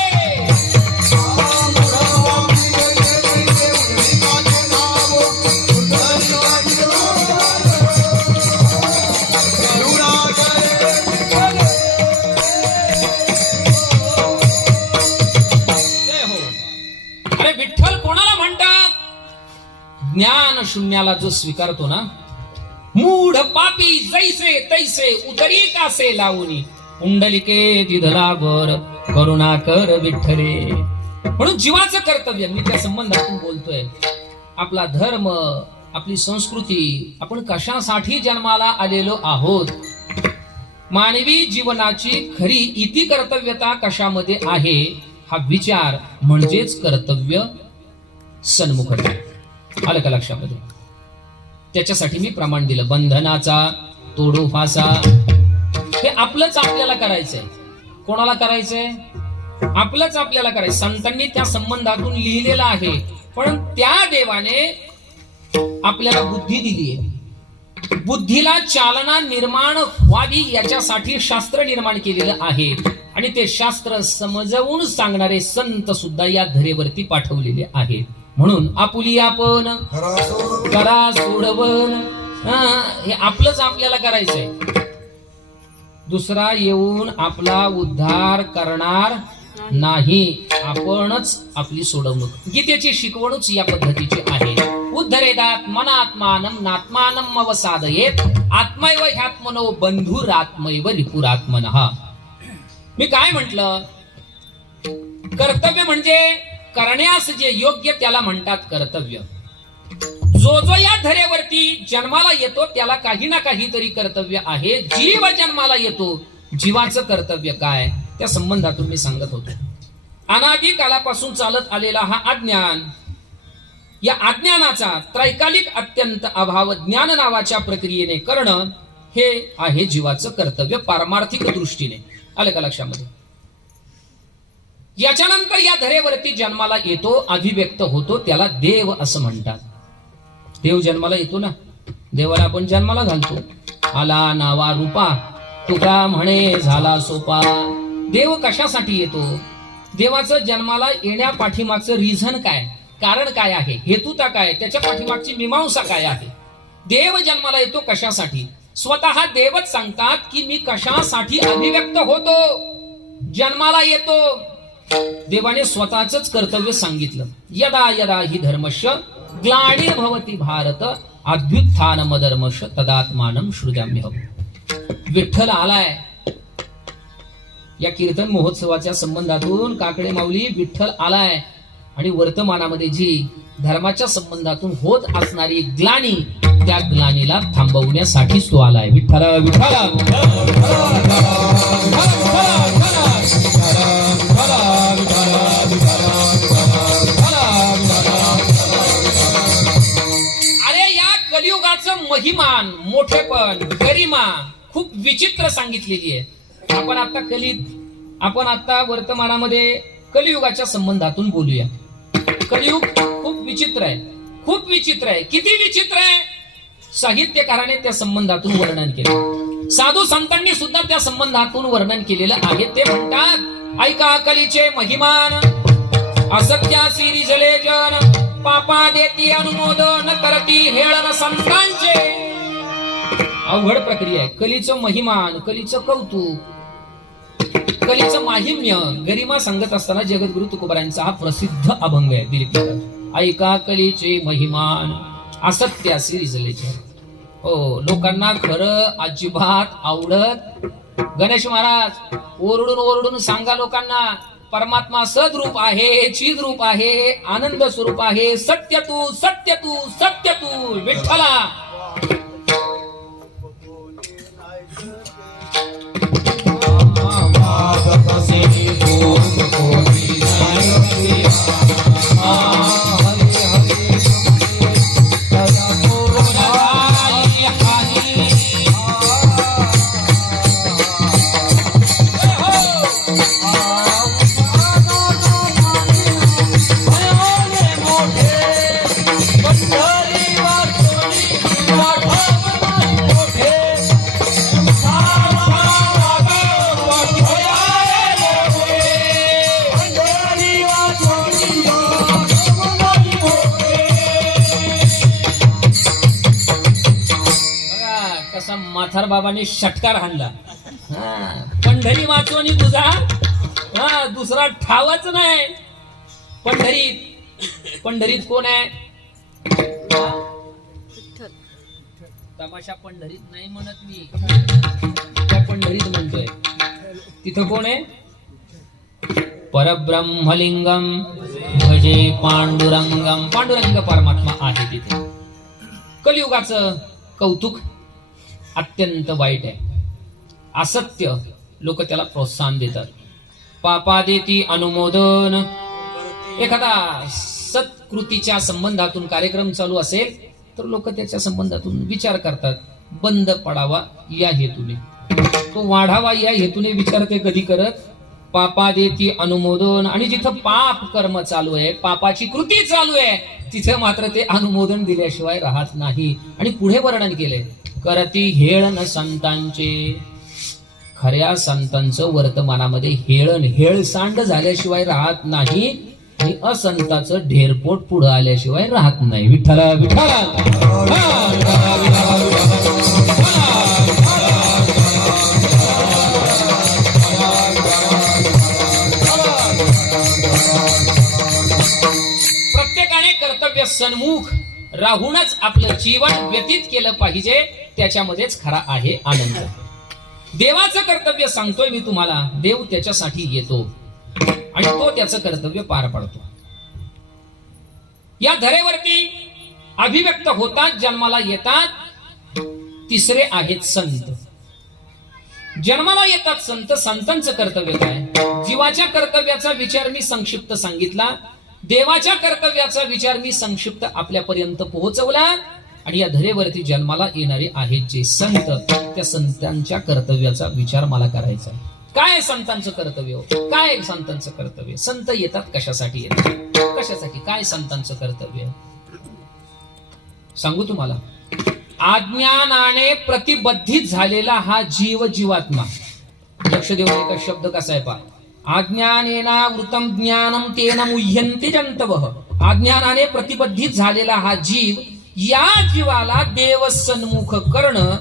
अरे विठ्ठल कोणाला म्हणतात? ज्ञान शून्याला जो स्वीकारतो ना. मूढ पापी जैसे तैसे, उतरी कासे लावूनी, कुंडलिके विधलावर, करुणा कर विठ्ठले. म्हणून जीवाचं कर्तव्य मी त्या संबंधातून बोलतोय. आपला धर्म, आपली संस्कृती, आपण कशासाठी जन्माला आलेलो आहोत, मानवी जीवनाची खरी इति कर्तव्यता कशामध्ये आहे हा विचार म्हणजेच कर्तव्य सन्मुख. आलं का लक्षामध्ये? त्याच्यासाठी मी प्रमाण दिलं. बंधनाचा तोडू फासा हे आपलंच आपल्याला करायचंय. कोणाला करायचंय? आपलंच आपल्याला करायचं. संतांनी त्या संबंधातून लिहिलेलं आहे. पण त्या देवाने आपल्याला बुद्धी दिली आहे. बुद्धीला चालना निर्माण व्हावी याच्यासाठी शास्त्र निर्माण केलेलं आहे आणि ते शास्त्र समजावून सांगणारे संत सुद्धा या धरेवरती पाठवलेले आहेत. म्हणून आपुली आपण करा सोडवन, हे आपलंच आपल्याला करायचंय. दुसरा येऊन आपला उद्धार करणार नाही, आपणच आपली सोडवणूक. गीतेची शिकवणूच या पद्धतीची आहे. उद्धरेदात मनात्मानं नात्मानं अवसादयेत आत्मैव ह्यात्मनो बंधुरात्मैव रिपुरात्मनः. मी काय म्हटलं, कर्तव्य म्हणजे करण्यास जे योग्य त्याला म्हणतात कर्तव्य. जो जो या धरेवरती जन्माला येतो त्याला काही ना काहीतरी कर्तव्य आहे. जीव जन्माला येतो, जीवाचं कर्तव्य काय त्या संबंधातून मी सांगत होतो. अनादी कालापासून चालत आलेला हा अज्ञान, या अज्ञानाचा त्रैकालिक अत्यंत अभाव ज्ञान नावाच्या प्रक्रियेने करणं हे आहे जीवाचं कर्तव्य पारमार्थिक दृष्टीने. आलं का लक्षामध्ये? याच्यानंतर या धरेवरती जन्माला येतो, अभिव्यक्त होतो, त्याला देव असं म्हणतात. देव जन्माला येतो ना, देवाला आपण जन्माला घालतो. आला नावा रूपा तुका म्हणे झाला सोपा. देव कशासाठी येतो? देवाचं जन्माला येण्या पाठीमागचं रिझन काय, कारण काय आहे, हेतुता काय, त्याच्या पाठीमागची मीमांसा काय आहे. देव जन्माला येतो कशासाठी? स्वतः देवच सांगतात की मी कशासाठी अभिव्यक्त होतो, जन्माला येतो. देवाने स्वतःच कर्तव्य सांगितलं. यदा यदा हि धर्मस्य ग्लानिर्भवति भारत अभ्युत्थानमधर्मस्य तदात्मानं सृजाम्यहम्. विठ्ठल आलाय. या कीर्तन महोत्सवाच्या संबंधातून काकडे माऊली विठ्ठल आलाय आणि वर्तमानामध्ये जी धर्माच्या संबंधातून होत असणारी ग्लानी, त्या ग्लानीला थांबवण्यासाठीच तो आलाय. विठ्ठल विठ्ठल. अरे या कलियुगाचं महिमान, मोठेपण, गरिमा खूप विचित्र सांगितलेली आहे. आपण आता वर्तमानामध्ये कलियुगाच्या संबंधातून बोलूया. कलियुग खूप विचित्र आहे, खूप विचित्र आहे. किती विचित्र आहे? साहित्यकाराने त्या संबंधातून वर्णन केलं, साधू संतांनी सुद्धा त्या संबंधातून वर्णन केलेलं आहे. ते म्हणतात, ऐका कलीचे महिमान, असत्यासी रिझले जन, पापा देती अनुमोदन करती हेळन संतांचे. अवघड प्रक्रिया आहे. कलीचं महिमान, कलीचं कौतुक, कलीचं माहिम्य, गरिमा सांगत असताना जगद्गुरु तुकोबारायांचा हा प्रसिद्ध अभंग आहे. दिलीप महाराज, ऐका कलीचे महिमान, असत्यासी रिझलेचे. हो, लोकांना खरं अजिबात आवडत. गणेश महाराज ओरडून ओरडून सांगा लोकांना, परमात्मा सद्रूप आहे, चिद्रूप आहे, आनंद स्वरूप आहे. सत्य तू, सत्य तू, सत्य तू. विठ्ठला माथार बाबांनी षटकार हाणला. पंढरी वाचवणी तुझा, दुसरा ठावच नाही. पंढरीत कोण आहे? तमाशा पंढरीत नाही म्हणत मी, त्या पंढरीत म्हणतोय. तिथं कोण आहे? परब्रह्मलिंगम भजे पांडुरंगम. पांडुरंग परमात्मा आहे तिथे. कलियुगाचं कौतुक अत्यंत वाईट आहे. असत्य लोक त्याला प्रोत्साहन देतात. पापा देती अनुमोदन. एखादा सत्कृतीच्या संबंधातून कार्यक्रम चालू असेल तर लोक त्याच्या संबंधातून विचार करतात, बंद पडावा या हेतूने, तो वाढावा या हेतूने विचार ते कधी करत पापादेती अनुमोदन, आणि जिथं पाप कर्म चालू आहे, पापाची कृती चालू आहे, तिथे मात्र ते अनुमोदन दिल्याशिवाय राहत नाही. आणि पुढे वर्णन केले, करती हेळन संतांचे. खऱ्या संतांचं वर्तमानामध्ये हेळसांड झाल्याशिवाय राहत नाही, आणि असंताचं ढेरपोट पुढे आल्याशिवाय राहत नाही. विठ्ठला विठ्ठला. प्रत्येकाने कर्तव्य सन्मुख राहूनच आपलं जीवन व्यतीत केलं पाहिजे, त्याच्यामध्येच खरा आहे आनंद. देवाचं कर्तव्य सांगतोय मी तुम्हाला, देव त्याच्यासाठी येतो आणि तो त्याचं कर्तव्य पार पाडतो. या धरेवरती अभिव्यक्त होतात, जन्माला येतात. तिसरे आहेत संत. जन्माला येतात संत. संतांचं कर्तव्य काय? जीवाच्या कर्तव्याचा विचार मी संक्षिप्त सांगितला, देवाच्या कर्तव्याचा विचार मी संक्षिप्त आपल्यापर्यंत पोहोचवला, आणि या धरेवरती जन्माला येणारे आहेत जे संत, त्या संतांच्या कर्तव्याचा विचार मला करायचा आहे. काय संतांचं कर्तव्य? काय संतांचं कर्तव्य? संत येतात कशासाठी? येतात कशासाठी? काय संतांचं कर्तव्य सांगू तुम्हाला. अज्ञानाने प्रतिबद्धित झालेला हा जीव जीवात्मा. लक्ष देऊन एका शब्द कसा आहे पहा. अज्ञानेना वृतम ज्ञानम तेन मुह्यन्ति जंतवः. अज्ञानाने प्रतिबद्धित झालेला हा जीव, या जीवाला देव सन्मुख करणं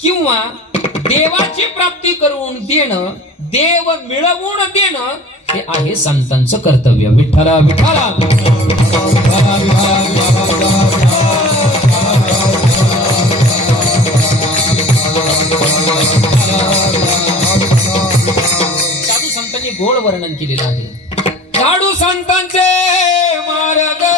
किंवा देवाची प्राप्ती करून देणं, देव मिळवून देणं, हे आहे संतांचं कर्तव्य. विठ्ठला विठ्ठला. साधू संतांनी गोड वर्णन केलेलं आहे. साधू संतांचे मार्ग,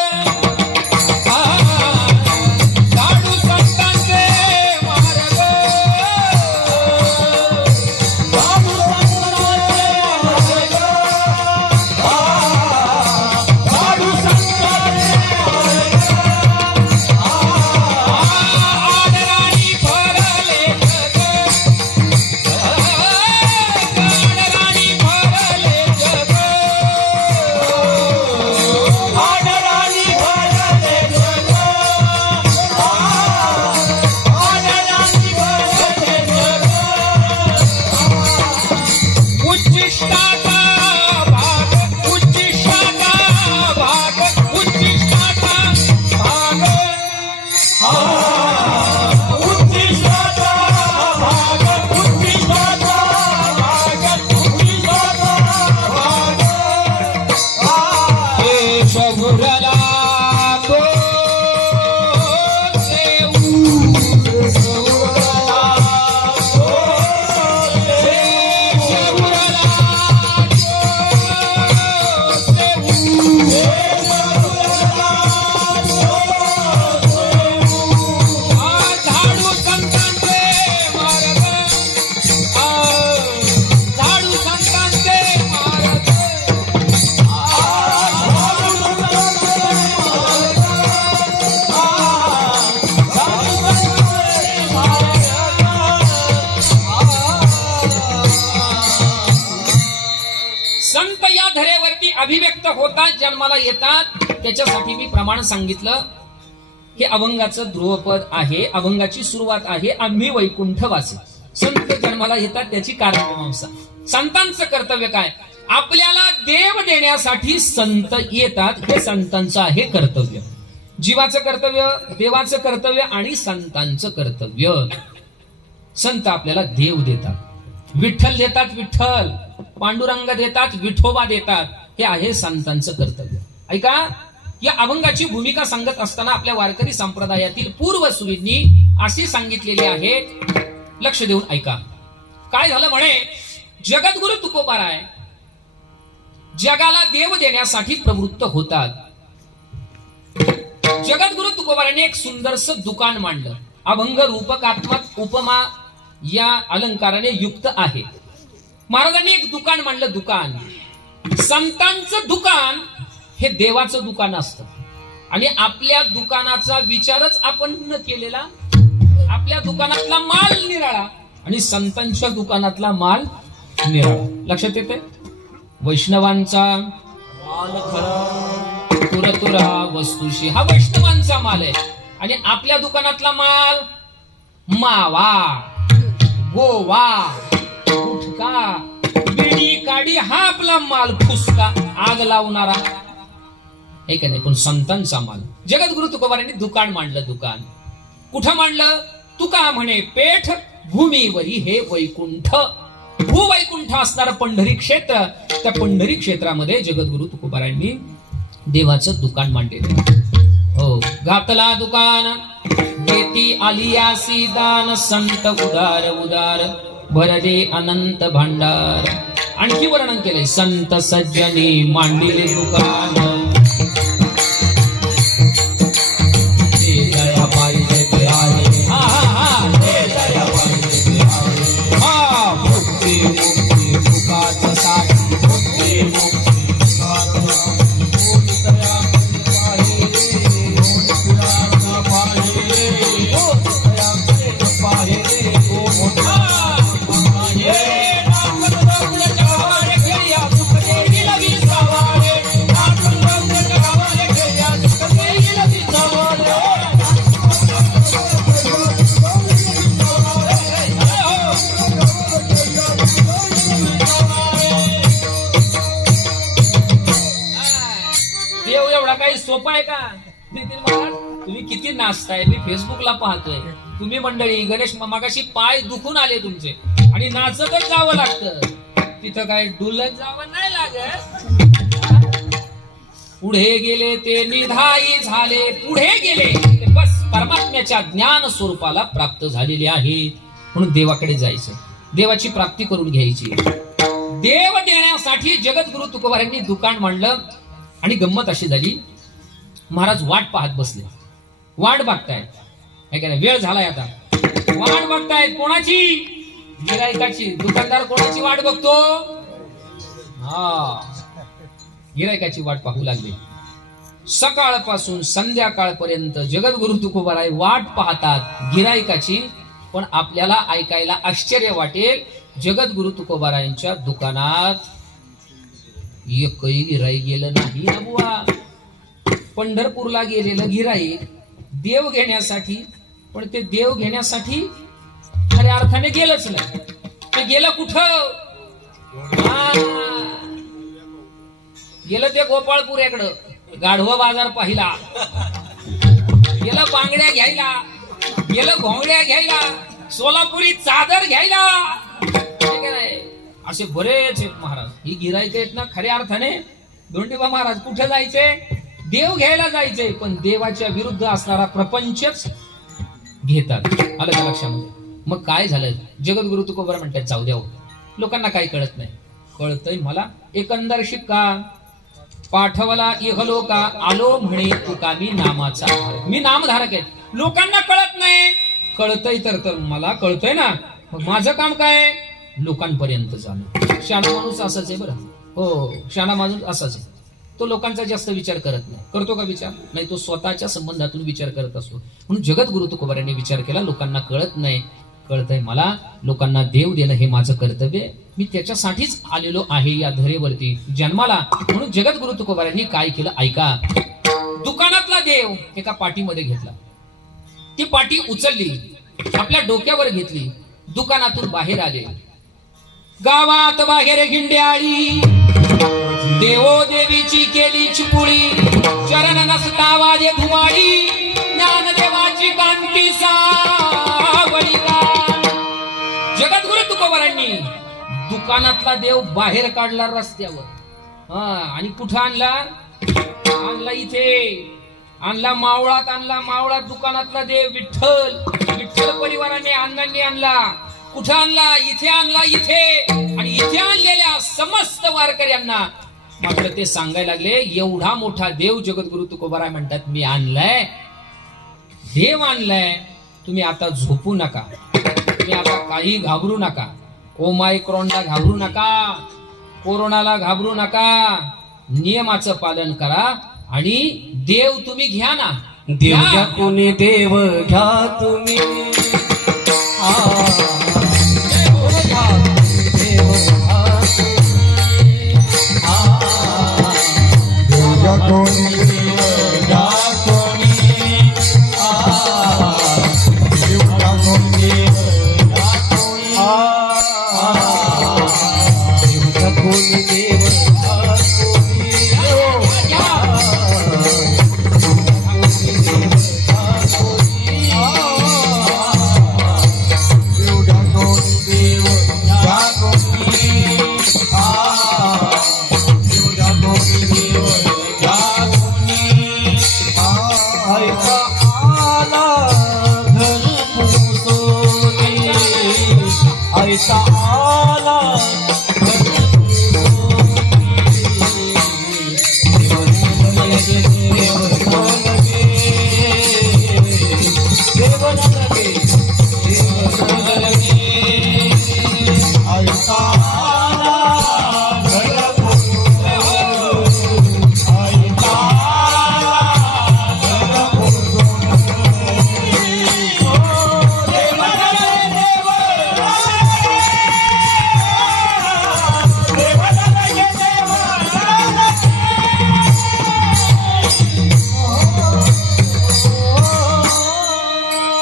अभिव्यक्त होतात, जन्माला येतात. त्याच्यासाठी मी प्रमाण सांगितलं की अभंगाचं ध्रुवपद आहे, अभंगाची सुरुवात आहे, आम्ही वैकुंठ वासी. संत जन्माला येतात त्याची कारणमीमांसा. संतांचं कर्तव्य काय? आपल्याला देव देण्यासाठी संत येतात, हे संतांचं आहे कर्तव्य. जीवाचं कर्तव्य, देवाचं कर्तव्य आणि संतांचं कर्तव्य. संत आपल्याला देव देतात, विठ्ठल देतात, विठ्ठल पांडुरंग देतात, विठोबा देतात. हे आहे संतांचं कर्तव्य. ऐका, या अभंगाची भूमिका सांगत असताना आपल्या वारकरी संप्रदायातील पूर्वसुरींनी अशी सांगितलेली आहे. लक्ष देऊन ऐका. काय झालं म्हणे, जगद्गुरु तुकोबाराय जगाला देव देण्यासाठी प्रवृत्त होतात. जगद्गुरु तुकोबाराने एक सुंदरसं दुकान मांडलं. अभंग रूपकात्मक उपमा या अलंकाराने युक्त आहे. महाराजांनी एक दुकान मांडलं. दुकान, संतांचं दुकान हे देवाचं दुकान असतं. आणि आपल्या दुकानाचा विचारच आपण न केलेला, आपल्या दुकानातला माल निराळा आणि संतांच्या दुकानातला माल निराळा. लक्षात येते? वैष्णवांचा माल खरा तुरतुरा वस्तुशी, हा वैष्णवांचा माल आहे. आणि आपल्या दुकानातला माल मावा, गोवा, गुटखा, बिडी काडी, हा आपला माल फुसका, आग लावणारा हे का नाही. पण संतांचा माल. जगद्गुरु तुकोबारांनी दुकान मांडलं. दुकान कुठं मांडलं? तुका म्हणे पेठ भूमीवरी हे वैकुंठ. भूवैकुंठ असणारं पंढरी क्षेत्र, त्या पंढरी क्षेत्रामध्ये जगद्गुरु तुकोबारांनी देवाचं दुकान मांडलेलं. हो, घातला दुकान देती आलियासी दान, संत उदार उदार भरले अनंत भांडार. आणखी वर्णन केले, संत सज्जनी मांडिले दुकान, ते दया पाहिजे ते आहे. हा हा हा, ते दया पाहिजे ते आहे. हा, मुक्ती मुक्ती सुखाचं साथी, मुक्ती मुक्ती सुखाचं साथी, कोण दया पाहिजे, कोण दया पाहिजे, कोण देव एवढा काही सोपा आहे का? नितीन महाराज, तुम्ही किती नाचताय, मी फेसबुकला पाहतोय. तुम्ही मंडळी गणेश मागाशी पाय दुखून आले तुमचे आणि नाचतच जावं लागतं. तिथं काय डुलत जावं नाही लागत. पुढे गेले ते निधाई झाले, पुढे गेले ते बस परमात्म्याच्या ज्ञान स्वरूपाला प्राप्त झालेले आहेत. म्हणून देवाकडे जायचं, देवाची प्राप्ती करून घ्यायची. देव देण्यासाठी जगद्गुरु तुकोबारांनी दुकान मांडलं. आणि गंमत अशी झाली, महाराज वाट पाहत बसले. वाट बघतायत, वेळ झालाय आता. वाट बघतायत कोणाची? गिरायकाची. दुकानदार कोणाची वाट बघतो? हा, गिरायकाची वाट पाहू लागले. सकाळपासून संध्याकाळपर्यंत जगद्गुरु तुकोबाराय वाट पाहतात गिरायकाची. पण आपल्याला ऐकायला आश्चर्य वाटेल, जगद्गुरु तुकोबारायांच्या दुकानात एकही गिराईक गेलं नाही ना बुवा. पंढरपूरला गेलेलं गिराईक देव घेण्यासाठी, पण ते देव घेण्यासाठी खऱ्या अर्थाने गेलंच नाही. ते गेलं कुठं? गेलं ते गोपाळपुऱ्याकडं, गाढव बाजार पाहिला. गेलं बांगड्या घ्यायला, गेलं घोंगड्या घ्यायला, सोलापुरी चादर घ्यायला. असे बरेच आहेत महाराज. ही गिरायक आहेत ना खऱ्या अर्थाने. धोंडीबा महाराज कुठे जायचे? देव घ्यायला जायचे, पण देवाच्या विरुद्ध असणारा प्रपंचच घेतात. आलं का लक्षामध्ये? मग काय झालं? जगद्गुरु तुकोबार म्हणतात जाऊ द्या, लोकांना काही कळत नाही. कळतंय मला. एकंदर शिक्का पाठवला इहलोका, आलो म्हणे तुका मी नामाचा धारक. मी नामधारक आहे. लोकांना कळत नाही. कळतंय तर मला कळतंय ना. मग माझं काम काय? लोकांपर्यंत जाणं. शाणा माणूस असाच आहे बरं. हो, शाणा माणूस असाच आहे. तो लोकांचा जास्त विचार करत नाही. करतो का विचार? नाही, तो स्वतःच्या संबंधातून विचार करत असतो. म्हणून जगद्गुरु तुकोबारांनी विचार केला, लोकांना कळत नाही. कळतंय मला. लोकांना देव देणं हे माझं कर्तव्य. मी त्याच्यासाठीच आलेलो आहे या धरेवरती जन्माला. म्हणून जगद्गुरु तुकोबारांनी काय केलं ऐका. दुकानातला देव एका पाठीमध्ये घेतला. ती पाठी उचलली, आपल्या डोक्यावर घेतली, दुकानातून बाहेर आले. गावात बाहेर गिंड्याळी, देवो देवीची केली चिपुळी, चरण नसता वाजे धुमाळी, ज्ञानदेवाची कांती सावळी. जगद्गुरु तुकोबारांनी दुकानातला देव बाहेर काढला रस्त्यावर. आणि कुठं आणला? आणला इथे, आणला मावळात. आणला मावळात दुकानातला देव विठ्ठल. विठ्ठल परिवाराने अण्णांनी आणला. कुठं आणला? इथे आणला. इथे. आणि इथे आणलेल्या समस्त वारकऱ्यांना मात्र ते सांगायला लागले, एवढा मोठा देव जगद्गुरु तुकोबाराय म्हणतात मी आणलाय, देव आणलाय. तुम्ही आता झोपू नका, तुम्ही आता काही घाबरू नका, ओमायक्रॉनला घाबरू नका, कोरोनाला घाबरू नका, नियमाचं पालन करा आणि देव तुम्ही घ्या ना. देव घ्या कोणी देव घ्या तुम्ही. देव घ्या कोणी देव घ्या कोणी देव घ्या कोणी देव घ्या कोणी देव घ्या कोणी देव घ्या कोणी ऐसा आला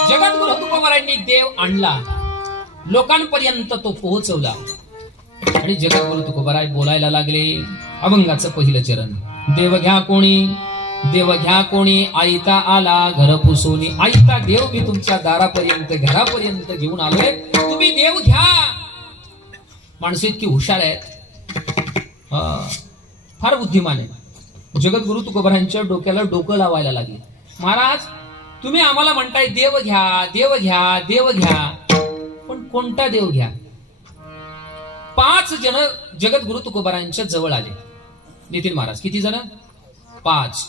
जगद्गुरु तुकोबारायांनी देव आणला, लोकांपर्यंत तो पोहोचवला आणि जगद्गुरु तुकोबाराय बोलायला लागले. अभंगाचं पहिलं चरण, देव घ्या कोणी देव घ्या कोणी आईता आला घर पुसोनी. आईता देव मी तुमच्या दारापर्यंत घरापर्यंत घेऊन आलोय, तुम्ही देव घ्या. माणसं इतकी हुशार आहेत, फार बुद्धिमान आहे. जगद्गुरु तुकोबारायांच्या डोक्याला डोकं लावायला लागले. महाराज तुम्ही आम्हाला म्हणताय देव घ्या देव घ्या देव घ्या, पण कोणता देव घ्या? 5 जण जगद्गुरु तुकोबारायांच्या जवळ आले. नितीन महाराज किती जण? 5.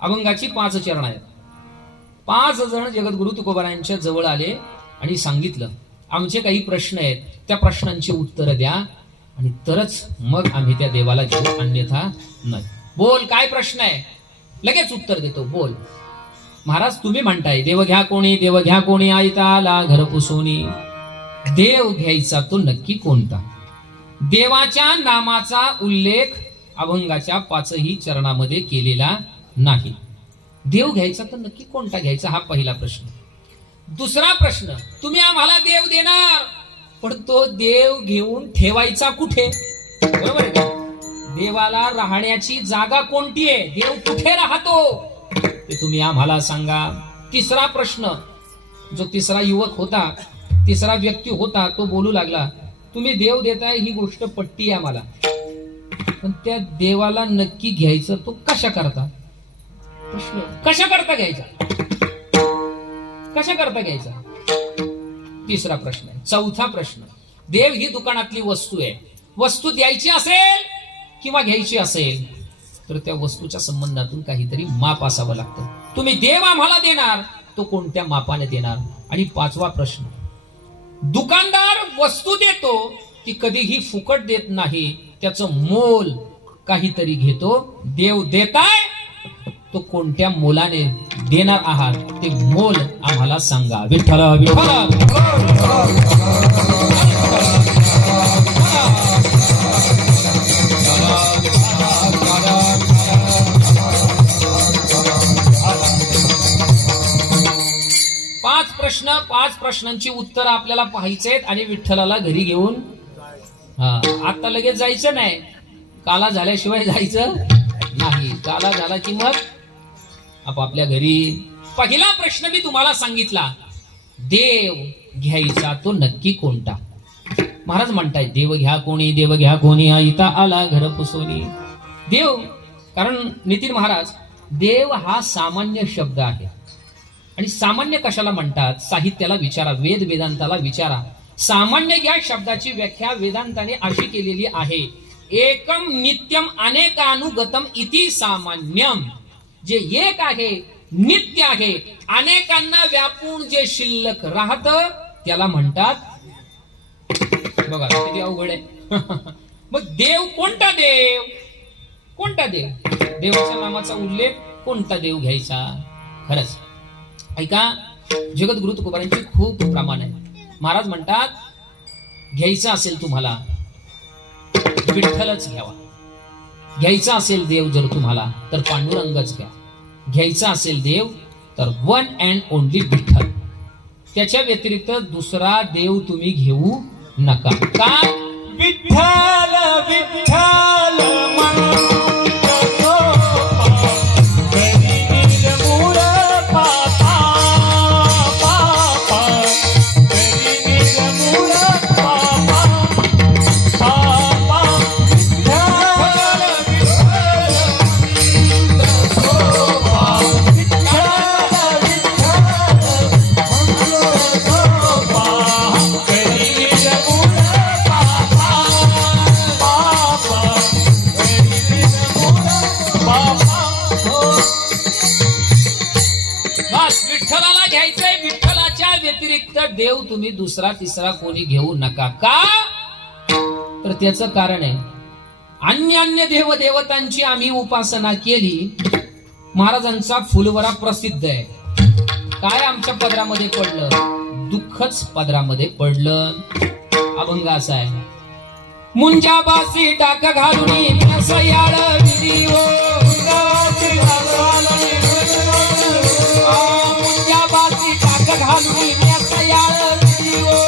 अभंगाची 5 चरण आहेत. 5 जण जगद्गुरु तुकोबारायांच्या जवळ आले आणि सांगितलं आमचे काही प्रश्न आहेत, त्या प्रश्नांची उत्तरं द्या आणि तरच मग आम्ही त्या देवाला घेऊ, अन्यथा नाही. बोल काय प्रश्न आहे? लगेच उत्तर देतो, बोल. महाराज तुम्ही म्हणताय देव घ्या कोणी देव घ्या कोणी आईता आला घर पुसोनी. देव घ्यायचा तो नक्की कोणता? देवाच्या नामाचा उल्लेख अभंगाच्या 5ही चरणामध्ये केलेला नाही. देव घ्यायचा तर नक्की कोणता घ्यायचा, हा पहिला प्रश्न. दुसरा प्रश्न, तुम्ही आम्हाला देव देणार, पण तो देव घेऊन ठेवायचा कुठे? बरोबर आहे का? देवाला राहण्याची जागा कोणती आहे? देव कुठे राहतो ते तुम्ही आम्हाला सांगा. तिसरा प्रश्न, जो तिसरा युवक होता, तिसरा व्यक्ती होता, तो बोलू लागला तुम्ही देव देताय ही गोष्ट पट्टी आहे आम्हाला, पण त्या देवाला नक्की घ्यायचं तो कशा करता? प्रश्न कशा करता घ्यायचा, कशा करता घ्यायचा? तिसरा प्रश्न आहे. चौथा प्रश्न, देव ही दुकानातली वस्तू आहे, वस्तू द्यायची असेल किंवा घ्यायची असेल तर त्या वस्तूच्या संबंधातून काहीतरी माप असावं लागतं. तुम्ही देव आम्हाला देणार, तो कोणत्या मापाने देणार? आणि 5वा प्रश्न, दुकानदार वस्तू देतो ती कधीही फुकट देत नाही, त्याचं मोल काहीतरी घेतो. देव देताय तो कोणत्या मोलाने देणार आहात ते मोल आम्हाला सांगा. विठ्ठल विठ्ठल. पाच प्रश्नांची उत्तर आपल्याला पाहायचे आहेत आणि विठ्ठलाला घरी घेऊन आता लगेच जायचं नाही. काला झाल्याशिवाय जायचं नाही. काला झाला की मग आपापल्या घरी. पहिला प्रश्न मी तुम्हाला सांगितला, देव घ्यायचा तो नक्की कोणता? महाराज म्हणताय देव घ्या कोणी देव घ्या कोणी आईता आला घर पुसोनी. देव, कारण नितीन महाराज देव हा सामान्य शब्द आहे आणि सामान्य कशाला म्हणतात? साहित्याला विचारा, वेद वेदांताला विचारा. सामान्य या शब्दाची व्याख्या वेदांताने अशी केलेली आहे, एकम नित्यम अनेकानुगतम इति सामान्यम. जे एक आहे, नित्य आहे, अनेकांना व्यापून जे शिल्लक राहत त्याला म्हणतात. बघा किती अवघड आहे. मग देव कोणता? देव कोणता? देव देवाच्या नामाचा उल्लेख कोणता देव घ्यायचा? खरंच ऐका, जगद्गुरु तुकोबारांची खूप प्रमाण आहे. महाराज म्हणतात घ्यायचं असेल तुम्हाला विठ्ठलच घ्यावा. घ्यायचा असेल देव जर तुम्हाला तर पांडुरंगच घ्या. घ्यायचा असेल देव तर वन अँड ओनली विठ्ठल. त्याच्या व्यतिरिक्त दुसरा देव तुम्ही घेऊ नका. का? विठ्ठल विठ्ठल बस विठ्ठलाला घ्यायचंय. विठ्ठलाच्या व्यतिरिक्त देव तुम्ही दुसरा तिसरा कोणी घेऊ नका. का? तर त्याचं कारण आहे, अन्य अन्य देवदेवतांची आम्ही उपासना केली. महाराजांचा फुलवरा प्रसिद्ध आहे. काय आमच्या पदरामध्ये पडलं? दुःखच पदरामध्ये पडलं. अभंग असा आहे, मुंजा बासी टाक घालून सयाळ विधी हो. मुंजा बासी टाक घालून सयाळ विधी हो.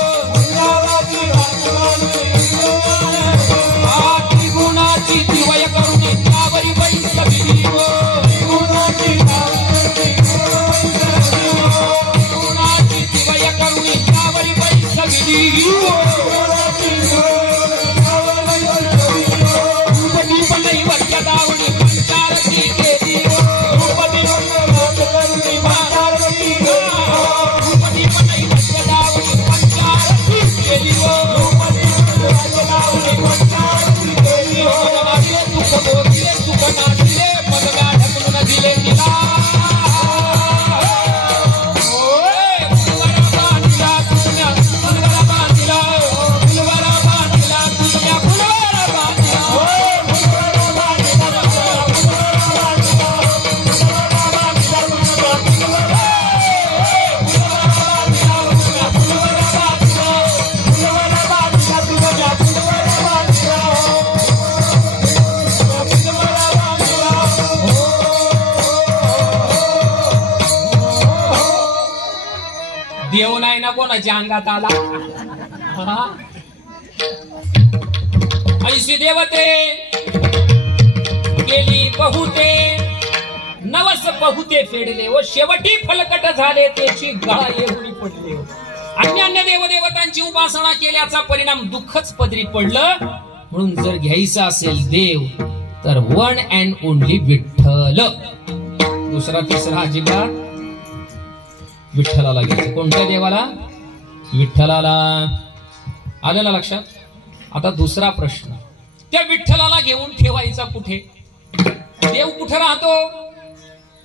त्रिगुणाची दिवय करून त्यावरी बैस विधी हो. त्रिगुणाची दिवय करून त्यावरी बैस विधी हो. देव नाही ना कोणाच्या अंगात आला. ऐशी देवते गेली बहुते नवस बहुते फेडले व शेवटी फलकट झाले त्याची गळा येऊन पडले. अन्य अन्य देवदेवतांची उपासना केल्याचा परिणाम दुःखच पदरी पडलं. म्हणून जर घ्यायचा असेल देव तर वन अँड ओनली विठ्ठल. दुसरा तिसरा अजिबात विठ्ठलाला घ्यायचं. कोणत्या देवाला? विठ्ठलाला. आलं ना लक्षात? आता दुसरा प्रश्न, त्या विठ्ठलाला घेऊन ठेवायचा कुठे? देव कुठे राहतो?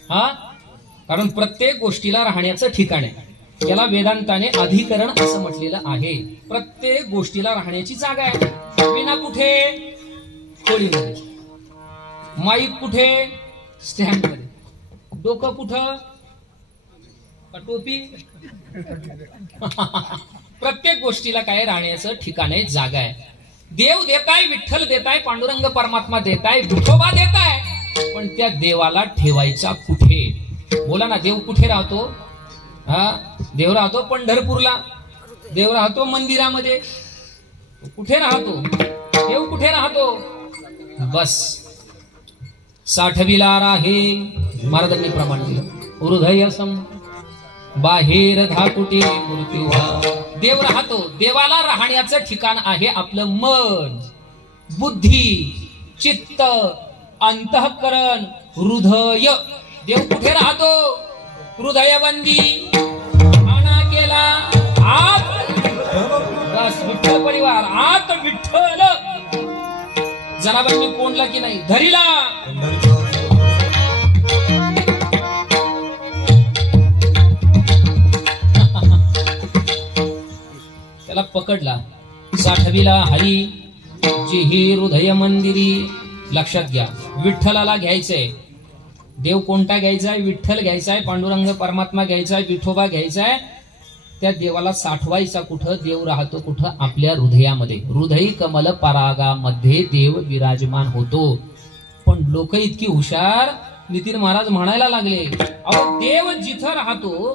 हा, कारण प्रत्येक गोष्टीला राहण्याचं ठिकाण आहे. त्याला वेदांताने अधिकरण असं म्हटलेलं आहे. प्रत्येक गोष्टीला राहण्याची जागा आहे. विना कुठे? खोलीमध्ये. माईक कुठे? स्टँड मध्ये. डोकं कुठं? टोपी. प्रत्येक गोष्टीला काय राहण्याचं ठिकाण आहे, जागा आहे. देव देताय, विठ्ठल देताय, पांडुरंग परमात्मा देताय, विठोबा देताय, पण त्या देवाला ठेवायचा कुठे? बोला ना, देव कुठे राहतो? हा, देव राहतो पंढरपूरला, देव राहतो मंदिरामध्ये. कुठे राहतो देव? कुठे राहतो? बस साठविला राहे. महाराजांनी प्रमाण दिलं, हृदय सम बाहेर धाकुटे मृत्यू. देव राहतो. देवाला राहण्याचं ठिकाण आहे आपलं मन, बुद्धी, चित्त, अंतःकरण, हृदय. देव कुठे राहतो? हृदयबंदी आणा केला आत. बस विठ्ठल परिवार आत विठ्ठल. जनाबाईंनी कोणला की नाही? धरीला. त्याला पकडला. साठविला हरी जिही हृदय मंदिरी. लक्षात घ्या, विठ्ठलाला घ्यायचंय. देव कोणता घ्यायचाय? विठ्ठल घ्यायचाय, पांडुरंग परमात्मा घ्यायचाय, विठोबा घ्यायचाय. त्या देवाला साठवायचा कुठं? देव राहतो कुठं? आपल्या हृदयामध्ये. हृदय कमल परागामध्ये देव विराजमान होतो. पण लोक इतकी हुशार, नितीन महाराज म्हणायला लागले, अहो देव जिथं राहतो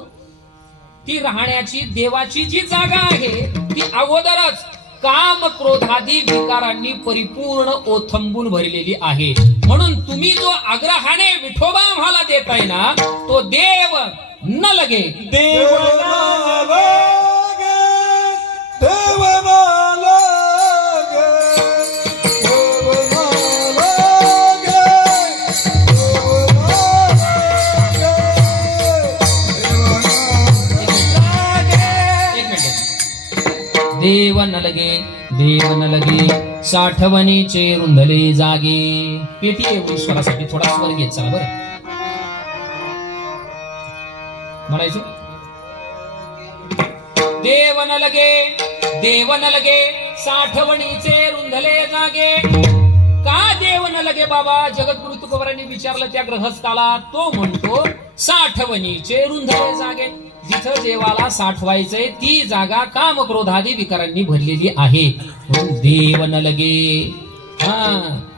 ती राहण्याची देवाची जी जागा आहे ती अगोदरच काम क्रोधादी विकारांनी परिपूर्ण ओथंबून भरलेली आहे. म्हणून तुम्ही जो आग्रहाने विठोबा आम्हाला देताय ना, तो देव न लगे. देव ना लागे, देव ना लागे, देव ना लागे, देव ना लागे, एक मिनिट. देव न लगे, देव न लगे, साठवणीचे रुंधले जागे. पेटी एवढी स्वरासाठी थोडा स्वर घेत चला बरं. म्हणायचं, देव न लगे, देव न लगे, साठवणीचे रुंधले जागे. का देव न लगे बाबा? जगद्गुरु तुकोबारांनी विचारलं त्या ग्रहस्थाला. तो म्हणतो साठवणीचे रुंधले जागे. जिथं देवाला साठवायचंय ती जागा काम क्रोधादी विकारांनी भरलेली आहे. म्हणून देव न लगे.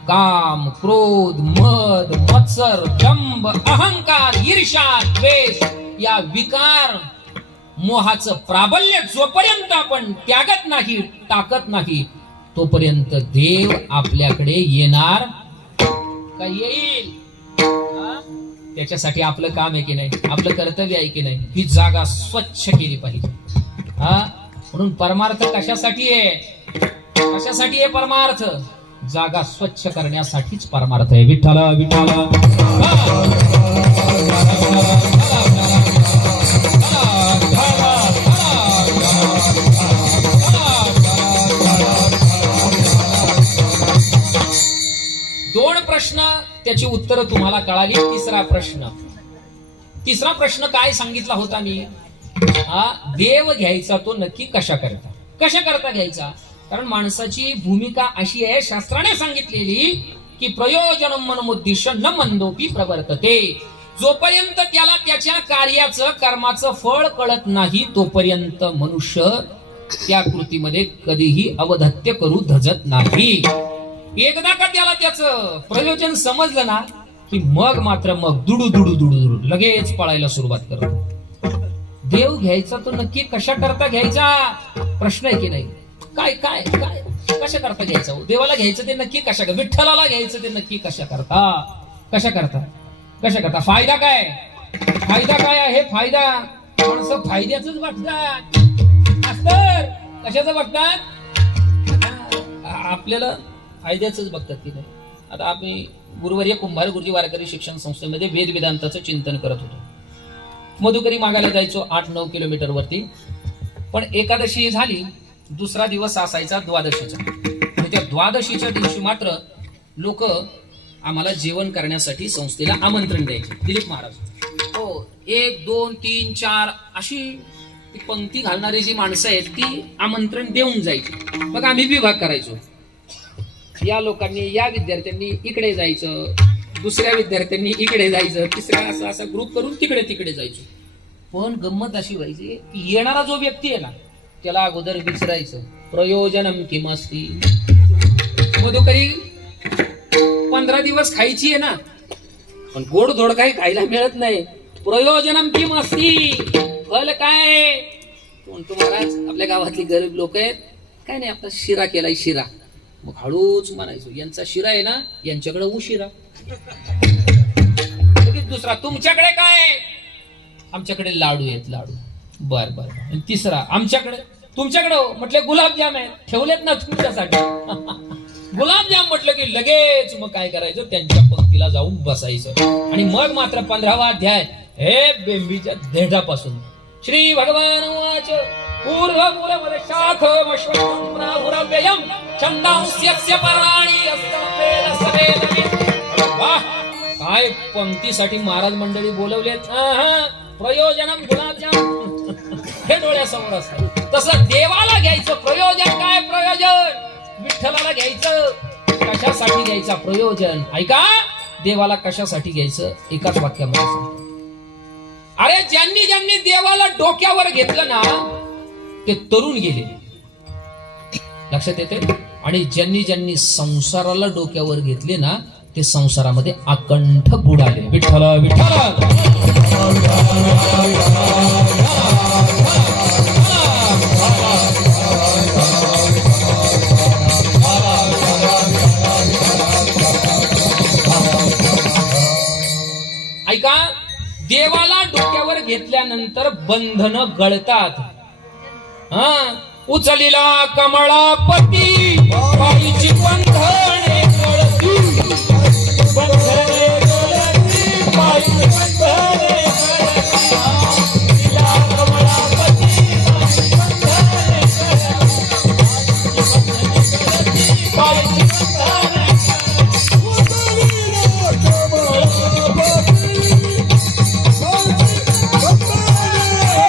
काम, क्रोध, मद, मत्सर, दंभ, अहंकार, ईर्ष्या, द्वेष या विकार मोहाचं प्राबल्य जोपर्यंत आपण त्यागत नाही, टाकत नाही, तोपर्यंत देव आपल्याकडे येणार का? येईल. त्याच्यासाठी आपलं काम आहे की नाही, आपलं कर्तव्य आहे की नाही, ही जागा स्वच्छ केली पाहिजे. म्हणून परमार्थ कशासाठी आहे? कशासाठी आहे परमार्थ? जागा स्वच्छ करण्यासाठीच परमार्थ आहे. विठ्ठल विठ्ठल. दोन प्रश्न, त्याची उत्तरं तुम्हाला कळाली. तिसरा प्रश्न काय सांगितला होता मी? देव घ्यायचा तो नक्की कशा करता घ्यायचा? कारण माणसाची भूमिका अशी आहे, शास्त्राने सांगितलेली की प्रयोजनम मनमुद्दिश्य न मंदोपी प्रवर्तते. जोपर्यंत त्याला त्याच्या कार्याचं, कर्माचं फळ कळत नाही तोपर्यंत मनुष्य त्या कृतीमध्ये कधीही अवधत्य करू धजत नाही. एकदा का त्याला त्याचं प्रयोजन समजलं ना की मग मात्र दुडू दुडू दुडू दुडू लगेच पळायला सुरुवात करतो. देव घ्यायचा तो नक्की कशा करता घ्यायचा? प्रश्न आहे की नाही? काय काय काय कशा करता घ्यायचा? देवाला घ्यायचं ते नक्की कशा करता? विठ्ठलाला घ्यायचं ते नक्की कशा करता? फायदा काय? फायदा काय आहे? फायदा माणसं फायद्याच बघतात. कशाचं बघतात? आपल्याला फायद्याच बघतात की नाही. आता आम्ही गुरुवर्य कुंभार गुरुजी वारकरी शिक्षण संस्थेमध्ये वेद वेदांताचं चिंतन करत होतो. मधुकरी मागायला जायचो 8-9 किलोमीटर वरती. पण एकादशी झाली, दुसरा दिवस असायचा द्वादशीचा. आणि त्या द्वादशीच्या दिवशी मात्र लोक आम्हाला जेवण करण्यासाठी संस्थेला आमंत्रण द्यायचे. दिलीप महाराज हो 1, 2, 3, 4 अशी ती पंक्ती घालणारी जी माणसं आहेत ती आमंत्रण देऊन जायची. मग आम्ही विभाग करायचो. या लोकांनी, या विद्यार्थ्यांनी इकडे जायचं, दुसऱ्या विद्यार्थ्यांनी इकडे जायचं, तिसऱ्या असा ग्रुप करून तिकडे जायचो. पण गंमत अशी व्हायची की येणारा जो व्यक्ती आहे ना त्याला अगोदर विचारायचं प्रयोजनम किमस्ति. मधुकरी 15 दिवस खायची आहे ना, पण गोड धोड काही खायला मिळत नाही. प्रयोजनम किमस्ति, फल काय? म्हणतो महाराज आपल्या गावातली गरीब लोक आहेत, काय नाही आपला शिरा केलाय शिरा. मग हळूच म्हणायचो यांचा शिरा आहे ना, यांच्याकडे उशिरा. दुसरा तुमच्याकडे काय? आमच्याकडे लाडू आहेत लाडू. बर बर. आणि तिसरा आमच्याकडे, तुमच्याकडे म्हटले गुलाबजाम आहेत, ठेवलेत ना तुमच्यासाठी. गुलाबजाम म्हटलं की लगेच मग काय करायचं, त्यांच्या पंक्तीला जाऊन बसायचं. आणि मग मात्र 15वा अध्याय हे बेंबीच्या देठापासून. श्री भगवान वाच पूर्व शाखमश्वं प्राहुरव्ययं छंदांस्यस्य पर्णानि अस्तपेन सवेदने. वाह, काय पंक्तीसाठी महाराज मंडळी बोलवलेत. प्रयोजनम गुलाबजाम हे डोळ्यासमोर असतं. तसं देवाला घ्यायचं प्रयोजन काय? प्रयोजन विठ्ठलाला घ्यायचं कशासाठी घ्यायचा? प्रयोजन. ऐका, देवाला कशासाठी घ्यायचं एकाच वाक्यामध्ये सांगतो. अरे ज्यांनी ज्यांनी देवाला डोक्यावर घेतलं ना ते तरुण गेले, लक्षात येते. आणि ज्यांनी ज्यांनी संसाराला डोक्यावर घेतले ना ते संसारामध्ये अकंठ बुडाले. विठ्ठल विठ्ठल. ऐका, देवाला डोक्यावर घेतल्यानंतर बंधन गळतात. हा, उचलिला कमळापती बाईची बंधने गळती. बंधने गळती, बाईची बंधने गळती. उचलिला कमळापती बाईची बंधने गळती. बाईची बंधने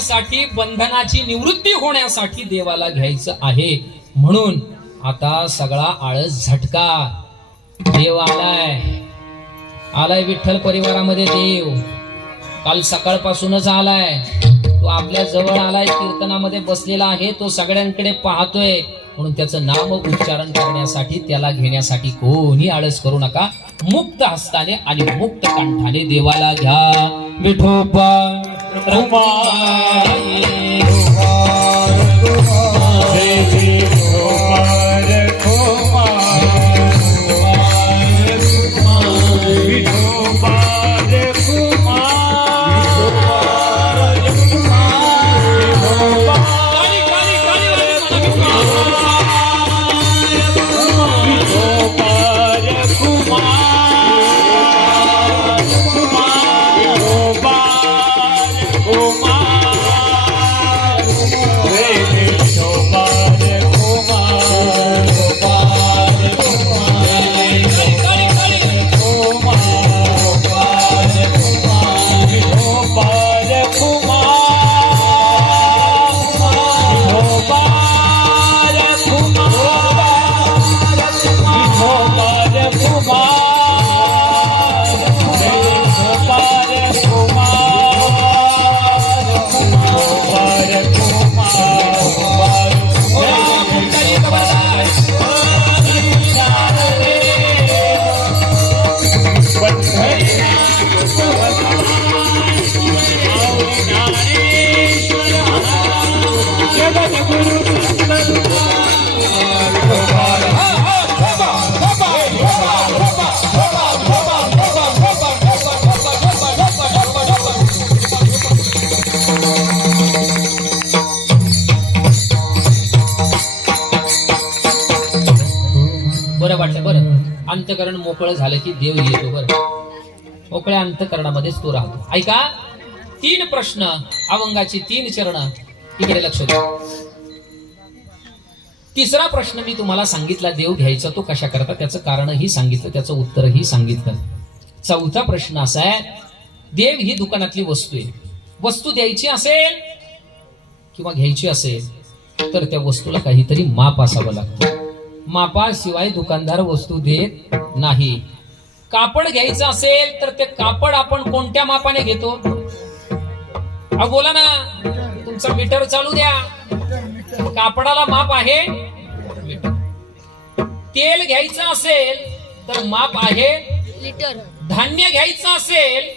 साठी, बंधनाची निवृत्ती होण्यासाठी देवाला घ्यायचं आहे. म्हणून आता सगळा आळस झटका. देव आलाय विठ्ठल परिवारामध्ये. देव काल सकाळपासूनच आलाय. तो आपल्या जवळ आलाय, कीर्तनामध्ये बसलेला आहे. तो सगळ्यांकडे पाहतोय. म्हणून त्याचं नाम उच्चारण करण्यासाठी, त्याला घेण्यासाठी कोणी आळस करू नका. मुक्त हस्ताने आणि मुक्त कंठाने देवाला घ्या. विठोबा बरं वाटलं. बरं, अंतकरण मोकळं झालं की देव येतो. बरं, मोकळ्या अंतकरणामध्येच तो राहतो. ऐका, 3 प्रश्न, अभंगाची 3 चरण, इकडे लक्ष द्या. तिसरा प्रश्न मी तुम्हाला सांगितला, देव घ्यायचा तो कशा करता, त्याचं कारणही सांगितलं, त्याचं उत्तरही सांगितलं. चौथा प्रश्न असा आहे, देव ही दुकानातली वस्तू आहे. वस्तू द्यायची असेल किंवा घ्यायची असेल तर त्या वस्तूला काहीतरी माप असावं लागतं. मापाशिवाय दुकानदार वस्तू देत नाही. कापड घ्यायचं असेल तर ते कापड आपण कोणत्या मापाने घेतो? बोला ना, तुमचं मीटर चालू द्या. कापडाला माप आहे. तेल घ्यायचं असेल तर माप आहे लिटर. धान्य घ्यायचं असेल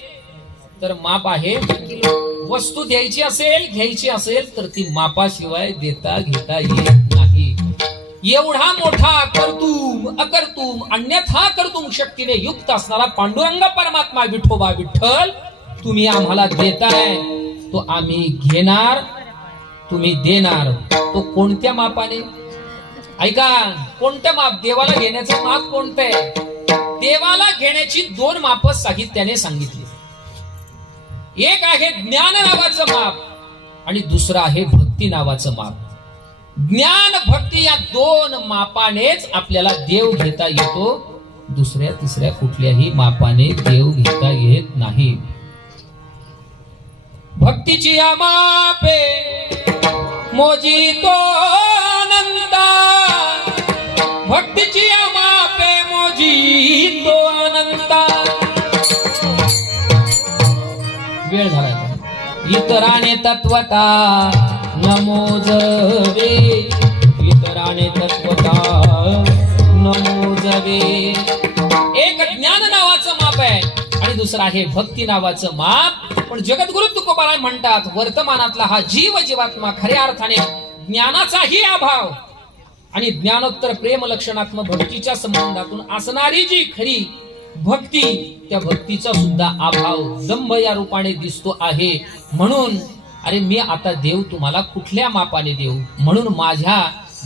तर माप आहे किलो. वस्तू द्यायची असेल, घ्यायची असेल तर ती मापाशिवाय देता घेता येत नाही. एवढा मोठा अकर्तुम अन्यथा कर्तुम शक्तीने युक्त असणारा पांडुरंग परमात्मा विठोबा विठ्ठल, तुम्ही आम्हाला देताय, तो आम्ही घेणार, तुम्ही देणार. तो कोणत्या मापाने? ऐका, कोणतं माप? देवाला घेण्याचं माप कोणतं आहे? देवाला घेण्याची 2 माप साहित्याने सांगितली. एक आहे ज्ञान नावाचं माप आणि दुसरं आहे भक्ती नावाचं माप. ज्ञान भक्ती या दोन मापानेच आपल्याला देव घेता येतो. दुसऱ्या तिसऱ्या कुठल्याही मापाने देव घेता येत नाही. भक्तीची या मापे मोजी तो अनंता, भक्तीची या मापे मोजी तो अनंता. वेळ झाला. इतराने तत्वता नमोजवे, इतराने तत्वता नमोजवे. एक ज्ञान नावाचं माप आहे आणि दुसरं आहे भक्ती नावाचं माप. पण जगद्गुरु तुकोबाराय म्हणतात, वर्तमानातला हा जीव जीवात्मा खऱ्या अर्थाने ज्ञानाचाही अभाव आणि ज्ञानोत्तर प्रेम लक्षणात्मक भक्तीच्या संबंधातून असणारी जी खरी भक्ती, त्या भक्तीचा सुद्धा अभाव दंभ या रूपाने दिसतो आहे. म्हणून अरे मी आता देव तुम्हाला कुठल्या मापाने देऊ, म्हणून माझ्या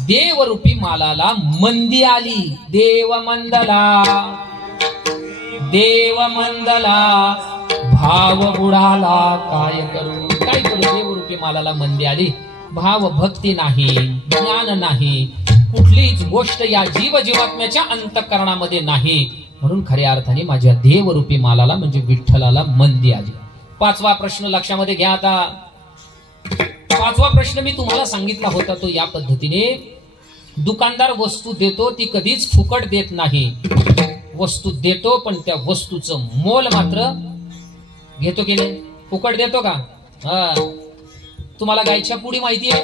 देवरूपी मालाला मंदी आली. देव मंदला, देव मंदला भाव बुडाला, काय करू काय करू. देवरूपी मालाला मंदी आली. भाव भक्ती नाही, ज्ञान नाही, कुठलीच गोष्ट या जीव जीवात्म्याच्या अंतःकरणामध्ये नाही. म्हणून खऱ्या अर्थाने माझ्या देवरूपी मालाला म्हणजे विठ्ठलाला मंदी आली. पाचवा प्रश्न लक्षामध्ये घ्या. आता पाचवा प्रश्न मी तुम्हाला सांगितला होता तो या पद्धतीने, दुकानदार वस्तू देतो ती कधीच फुकट देत नाही. वस्तू देतो पण त्या वस्तूचं मोल मात्र घेतो की नाही. फुकट देतो का? तुम्हाला गायच्या पुडी माहिती आहे?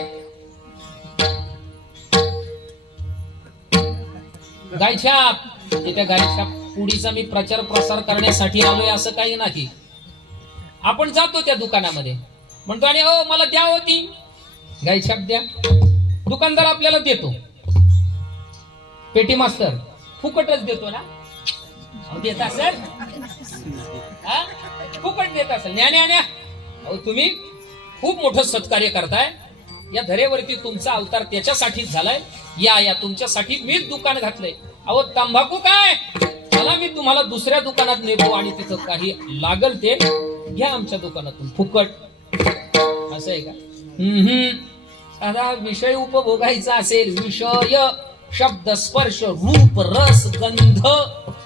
गायच्या त्या गायच्या पुडीचा मी प्रचार प्रसार करण्यासाठी आलोय असं काही नाही. आपण जातो त्या दुकानामध्ये, म्हणतो आणि हो मला द्या होती गायछाप द्या. दुकानदार आपल्याला देतो, पेटी मास्तर फुकटच देतो ना. देत असेल फुकट देत असेल. न्या तुम्ही खूप मोठं सत्कार्य करताय. या धरेवरती तुमचा अवतार त्याच्यासाठीच झालाय. या तुमच्यासाठी मीच दुकान घातलंय. अहो तंबाखू काय, चला मी तुम्हाला दुसऱ्या दुकानात नेतो आणि तिथं काही लागल ते घ्या आमच्या दुकानातून फुकट. असं आहे का? आता विषय उपभोगायचा असेल, विषय शब्द स्पर्श रूप रस गंध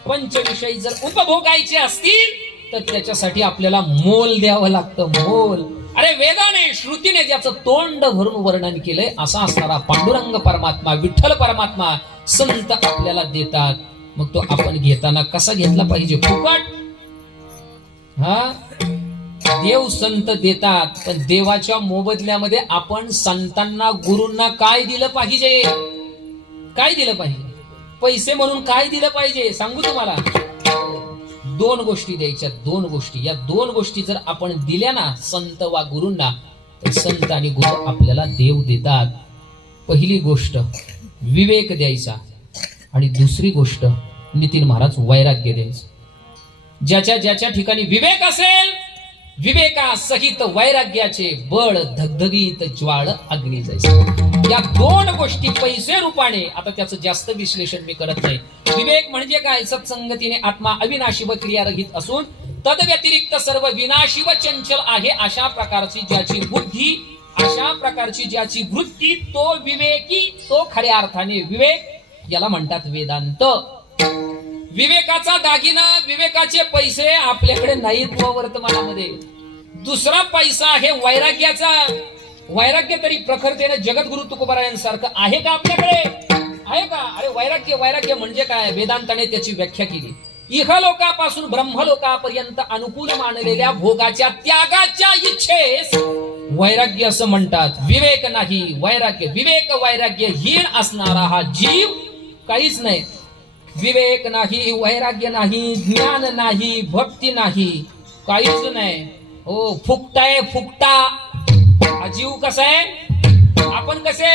पंचविषयी जर उपभोगायचे असतील तर त्याच्यासाठी आपल्याला मोल द्यावं लागतं. मोल. अरे वेदाने श्रुतीने ज्याचं तोंड भरून वर्णन केलंय असा असणारा पांडुरंग परमात्मा विठ्ठल परमात्मा संत आपल्याला देतात. मग तो आपण घेताना कसा घेतला पाहिजे? फुकट. देव संत देतात पण देवाच्या मोबदल्यामध्ये आपण संतांना गुरूंना काय दिलं पाहिजे? काय दिलं पाहिजे? पैसे म्हणून काय दिलं पाहिजे सांगू तुम्हाला. दोन गोष्टी द्यायच्या, दोन गोष्टी. या दोन गोष्टी जर आपण दिल्या ना संत वा गुरूंना तर संत आणि गुरु आपल्याला देव देतात. पहिली गोष्ट विवेक द्यायचा आणि दुसरी गोष्ट नितीन महाराज वैराग्य द्यायचं. ज्याच्या ज्याच्या ठिकाणी विवेक असेल, विवेकासहित वैराग्याचे बळ धगधगीत ज्वाळ अग्नी जैसे. या दोन गोष्टी पैसे रूपाने, आता त्याचं जास्त विश्लेषण मी करत नाही. विवेक म्हणजे काय? सत्संगतीने आत्मा अविनाशी व क्रियारहित असून तद व्यतिरिक्त सर्व विनाशी व चंचल आहे अशा प्रकारची ज्याची बुद्धी, अशा प्रकारची ज्याची वृत्ती, तो विवेकी, तो खऱ्या अर्थाने विवेक. याला म्हणतात वेदांत. विवेकाचा दागिना, विवेकाचे पैसे आपल्याकडे नाहीत व वर्तमानामध्ये. दुसरा पैसा आहे वैराग्याचा. वैराग्य तरी प्रखरतेने जगद्गुरु तुकोबारायांसारखं आहे का आपल्याकडे? आहे का? अरे वैराग्य म्हणजे काय? वेदांताने त्याची व्याख्या केली. इहलोकापासून ब्रह्मलोकापर्यंत अनुकूल मानलेल्या भोगाच्या त्यागाच्या इच्छेस वैराग्य असं म्हणतात. विवेक नाही, वैराग्य. विवेक वैराग्य हीन असणारा हा जीव काहीच नाही. विवेक नाही, वैराग्य नाही, ज्ञान नाही, भक्ती नाही, काहीच नाही. हो, फुकटाय फुकटा. हा जीव कसा आहे? आपण कसे?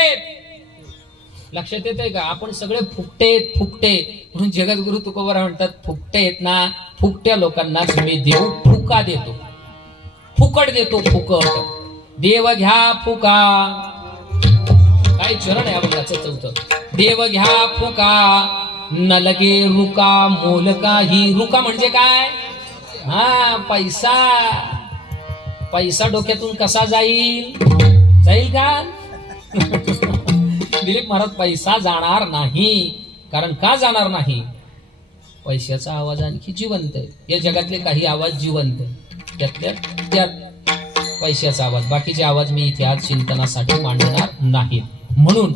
लक्षात येतंय का? आपण सगळे फुकटे. म्हणून जगद्गुरु तुकोबाराय म्हणतात फुकटे ना, फुकट्या लोकांनाच मी देव फुका देतो, फुकट देतो, फुकट. देव घ्या फुका. काय चरण आहे बघाचं चौथं. देव घ्या फुका न लगे रुका मोल काही. रुका म्हणजे काय? पैसा. पैसा डोक्यातून कसा जाईल का? दिलीप महाराज पैसा जाणार नाही. कारण का जाणार नाही? पैशाचा आवाज आणखी जिवंत आहे. या जगातले काही आवाज जिवंत आहे, त्यातल्या त्यात पैशाचा आवाज. बाकीचे आवाज मी इथे आज चिंतनासाठी मांडणार नाही. म्हणून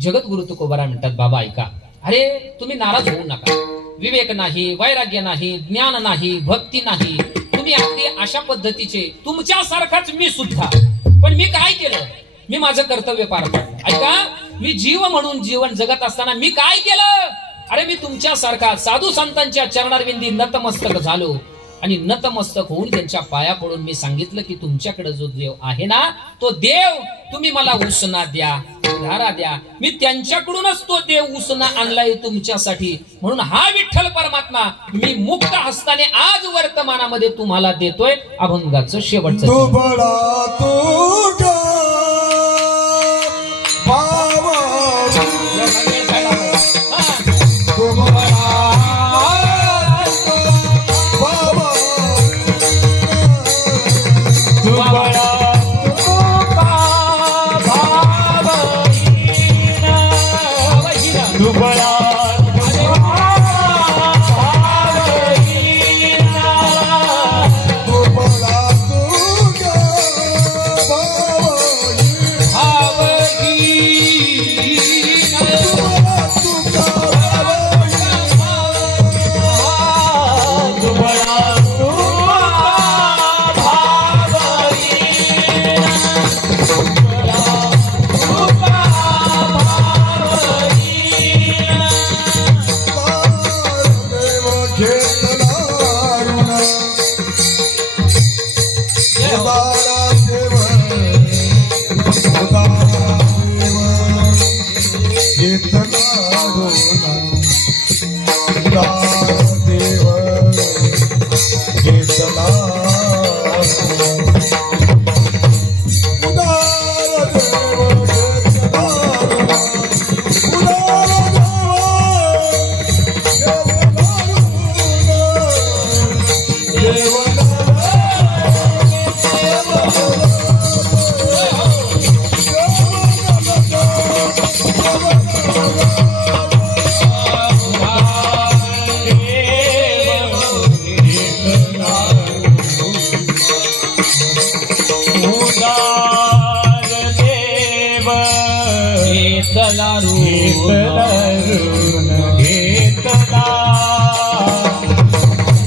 जगद्गुरु तुकोबारा म्हणतात, बाबा ऐका, अरे तुम्ही नाराज होऊ नका. विवेक नाही, वैराग्य नाही, ज्ञान नाही, भक्ती नाही. तुम्ही अगदी अशा पद्धतीचे तुमच्यासारखाच मी सुद्धा. पण मी काय केलं? मी माझं कर्तव्य पार पाडलं. ऐका, मी जीव म्हणून जीवन जगत असताना मी काय केलं? अरे मी तुमच्यासारखा साधू संतांच्या चरणारविंदी नतमस्तक झालो आणि नतमस्तक होऊन त्यांच्या पाया पडून मी सांगितलं की तुमच्याकडे जो देव आहे ना, तो देव तुम्ही मला उसना द्या, धारा द्या. मी त्यांच्याकडूनच तो देव उसना आणलाय तुमच्यासाठी. म्हणून हा विठ्ठल परमात्मा मी मुक्त हस्ताने आज वर्तमानामध्ये तुम्हाला देतोय अभंगाचं शेवटचं. तू बडा तू गा बाबा, तू बडा बाबा, तू बडा तू बडा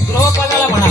ध्रुवपदाला म्हणा,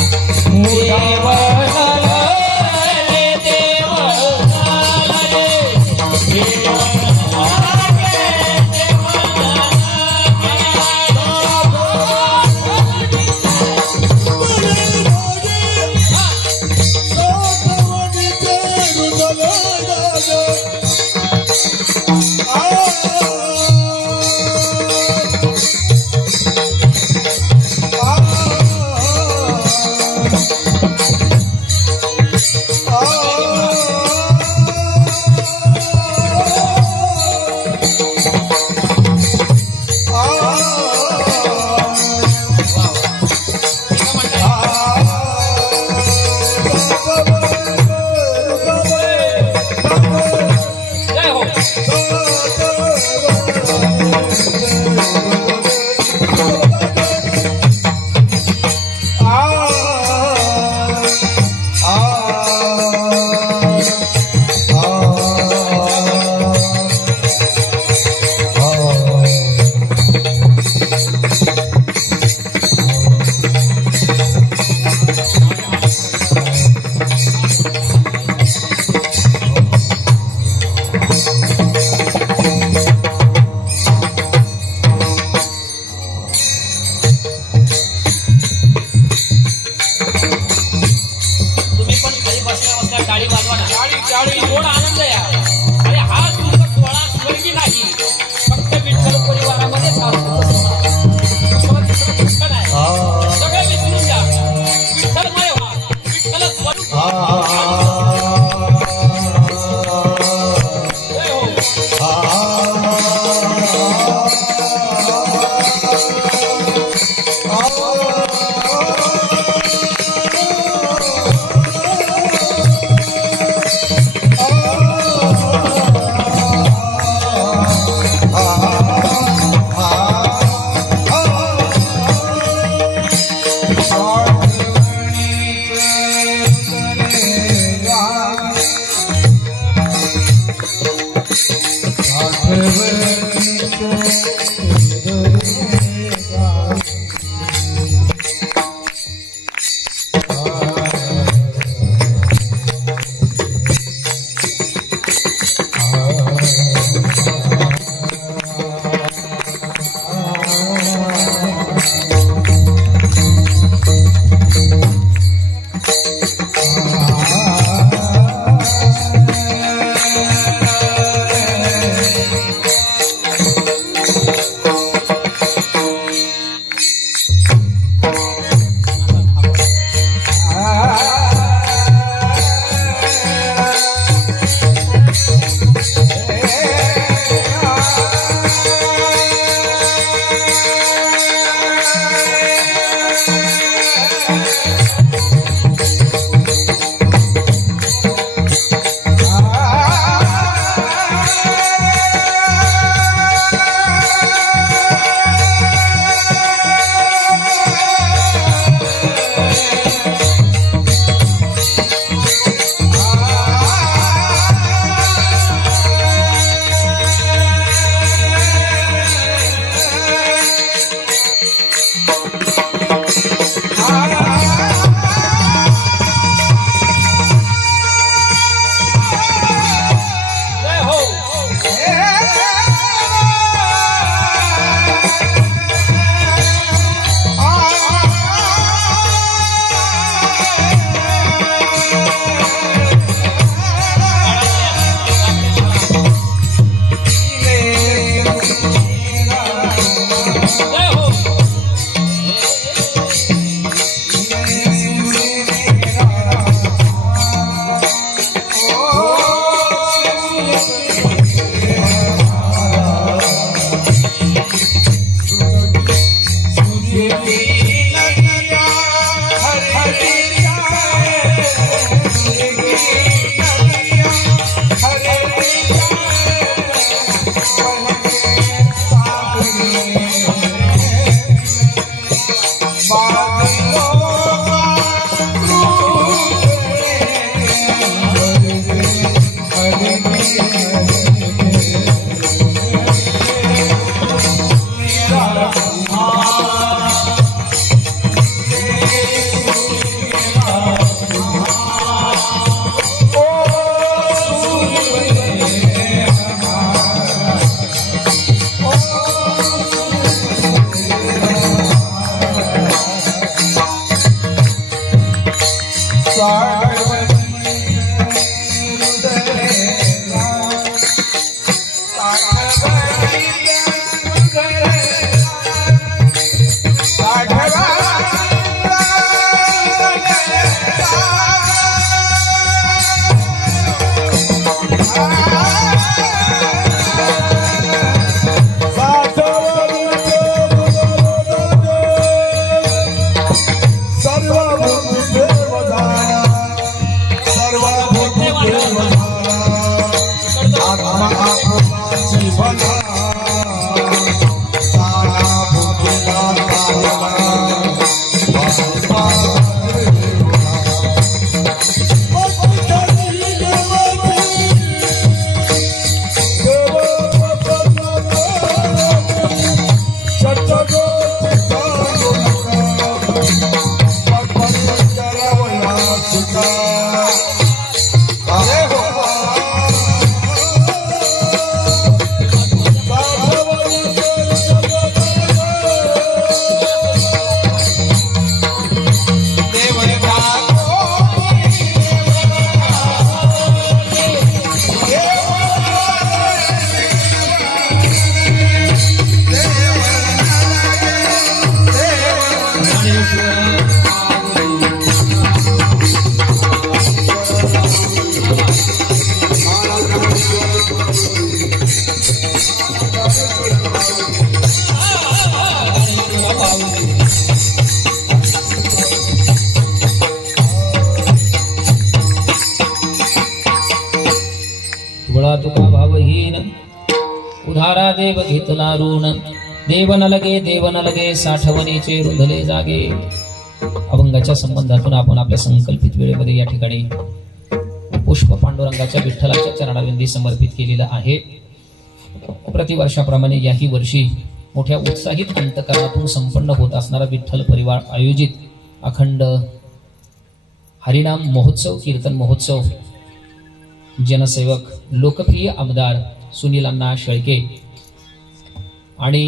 वळा तुका भावहीन उधारा देव घेतला ऋण देव न लगे साठवणीचे रुंधले जागे. अभंगाच्या संबंधातून आपण आपल्या संकल्पित वेळेमध्ये या ठिकाणी पुष्प पांडुरंगाच्या विठ्ठलाच्या चरणाविंदी समर्पित केलेलं आहे. प्रतिवर्षाप्रमाणे याही वर्षी मोठ्या उत्साहित अंतकरणातून संपन्न होत असणारा विठ्ठल परिवार आयोजित अखंड हरिनाम महोत्सव कीर्तन महोत्सव जनसेवक लोकप्रिय आमदार सुनील अण्णा शेळके आणि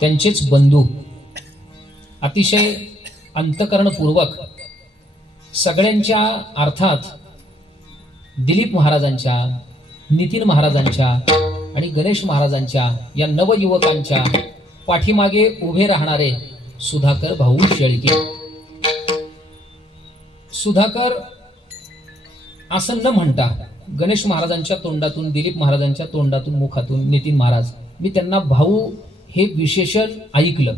त्यांचेच बंधू अतिशय अंतकरणपूर्वक सगळ्यांच्या अर्थात दिलीप महाराजांच्या, नितीन महाराजांच्या आणि गणेश महाराजांच्या या नवयुवकांच्या पाठीमागे उभे राहणारे सुधाकर भाऊ शेळके. सुधाकर असं न म्हणता गणेश महाराजांच्या तोंडातून, दिलीप महाराजांच्या तोंडातून, मुखातून नितीन महाराज, मी त्यांना भाऊ हे विशेषण ऐकलं.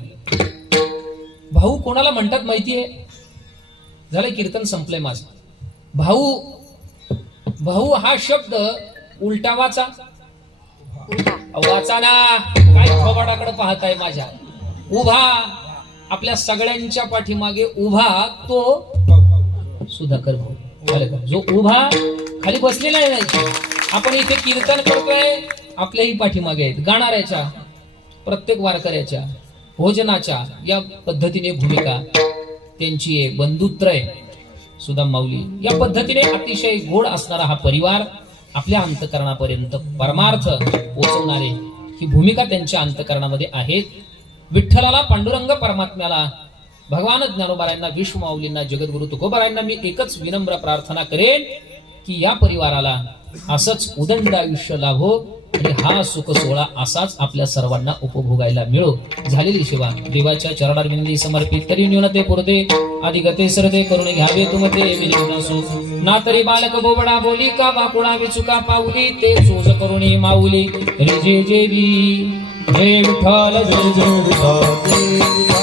भाऊ कोणाला म्हणतात माहितीये? झालं कीर्तन संपलंय माझं. भाऊ, भाऊ हा शब्द उलटा वाचा, वाचा ना, काय थोबाडाकडे पाहताय माझ्या. उभा, आपल्या सगळ्यांच्या पाठीमागे उभा तो सुधाकर भाऊ. जो उभा खाली बसलेला आहे. आपण इथे कीर्तन करतोय, आपल्याही पाठीमागे आहेत गाणाऱ्याच्या, प्रत्येक वारकऱ्याच्या, भोजनाच्या या पद्धतीने भूमिका त्यांची आहे. बंधुत्रय सुदाम माऊली या पद्धतीने अतिशय गोड असणारा हा परिवार आपल्या अंतकरणापर्यंत परमार्थ पोहोचवणारे ही भूमिका त्यांच्या अंतकरणामध्ये आहेत. विठ्ठलाला, पांडुरंग परमात्म्याला, भगवान ज्ञानोबारायांना, विश्वमाऊलींना, जगद्गुरु तुकोबारायांना मी एकच विनम्र प्रार्थना करेन की या परिवाराला असंच उदंड आयुष्य लाभो आणि हा सुख सोहळा असाच आपल्या सर्वांना उपभोगायला मिळो. झालेली सेवा देवाच्या चरणारविंदी समर्पित तरी न्यूनते पुरते अधिगते सरते करून घ्यावे तुमते विनसो ना तरी बालक बोबडा बोली का बाकुळा विचुका पाऊली ते चोज करुणी माऊली रे जे जेवी जय विठ्ठल जय जय विठ्ठल.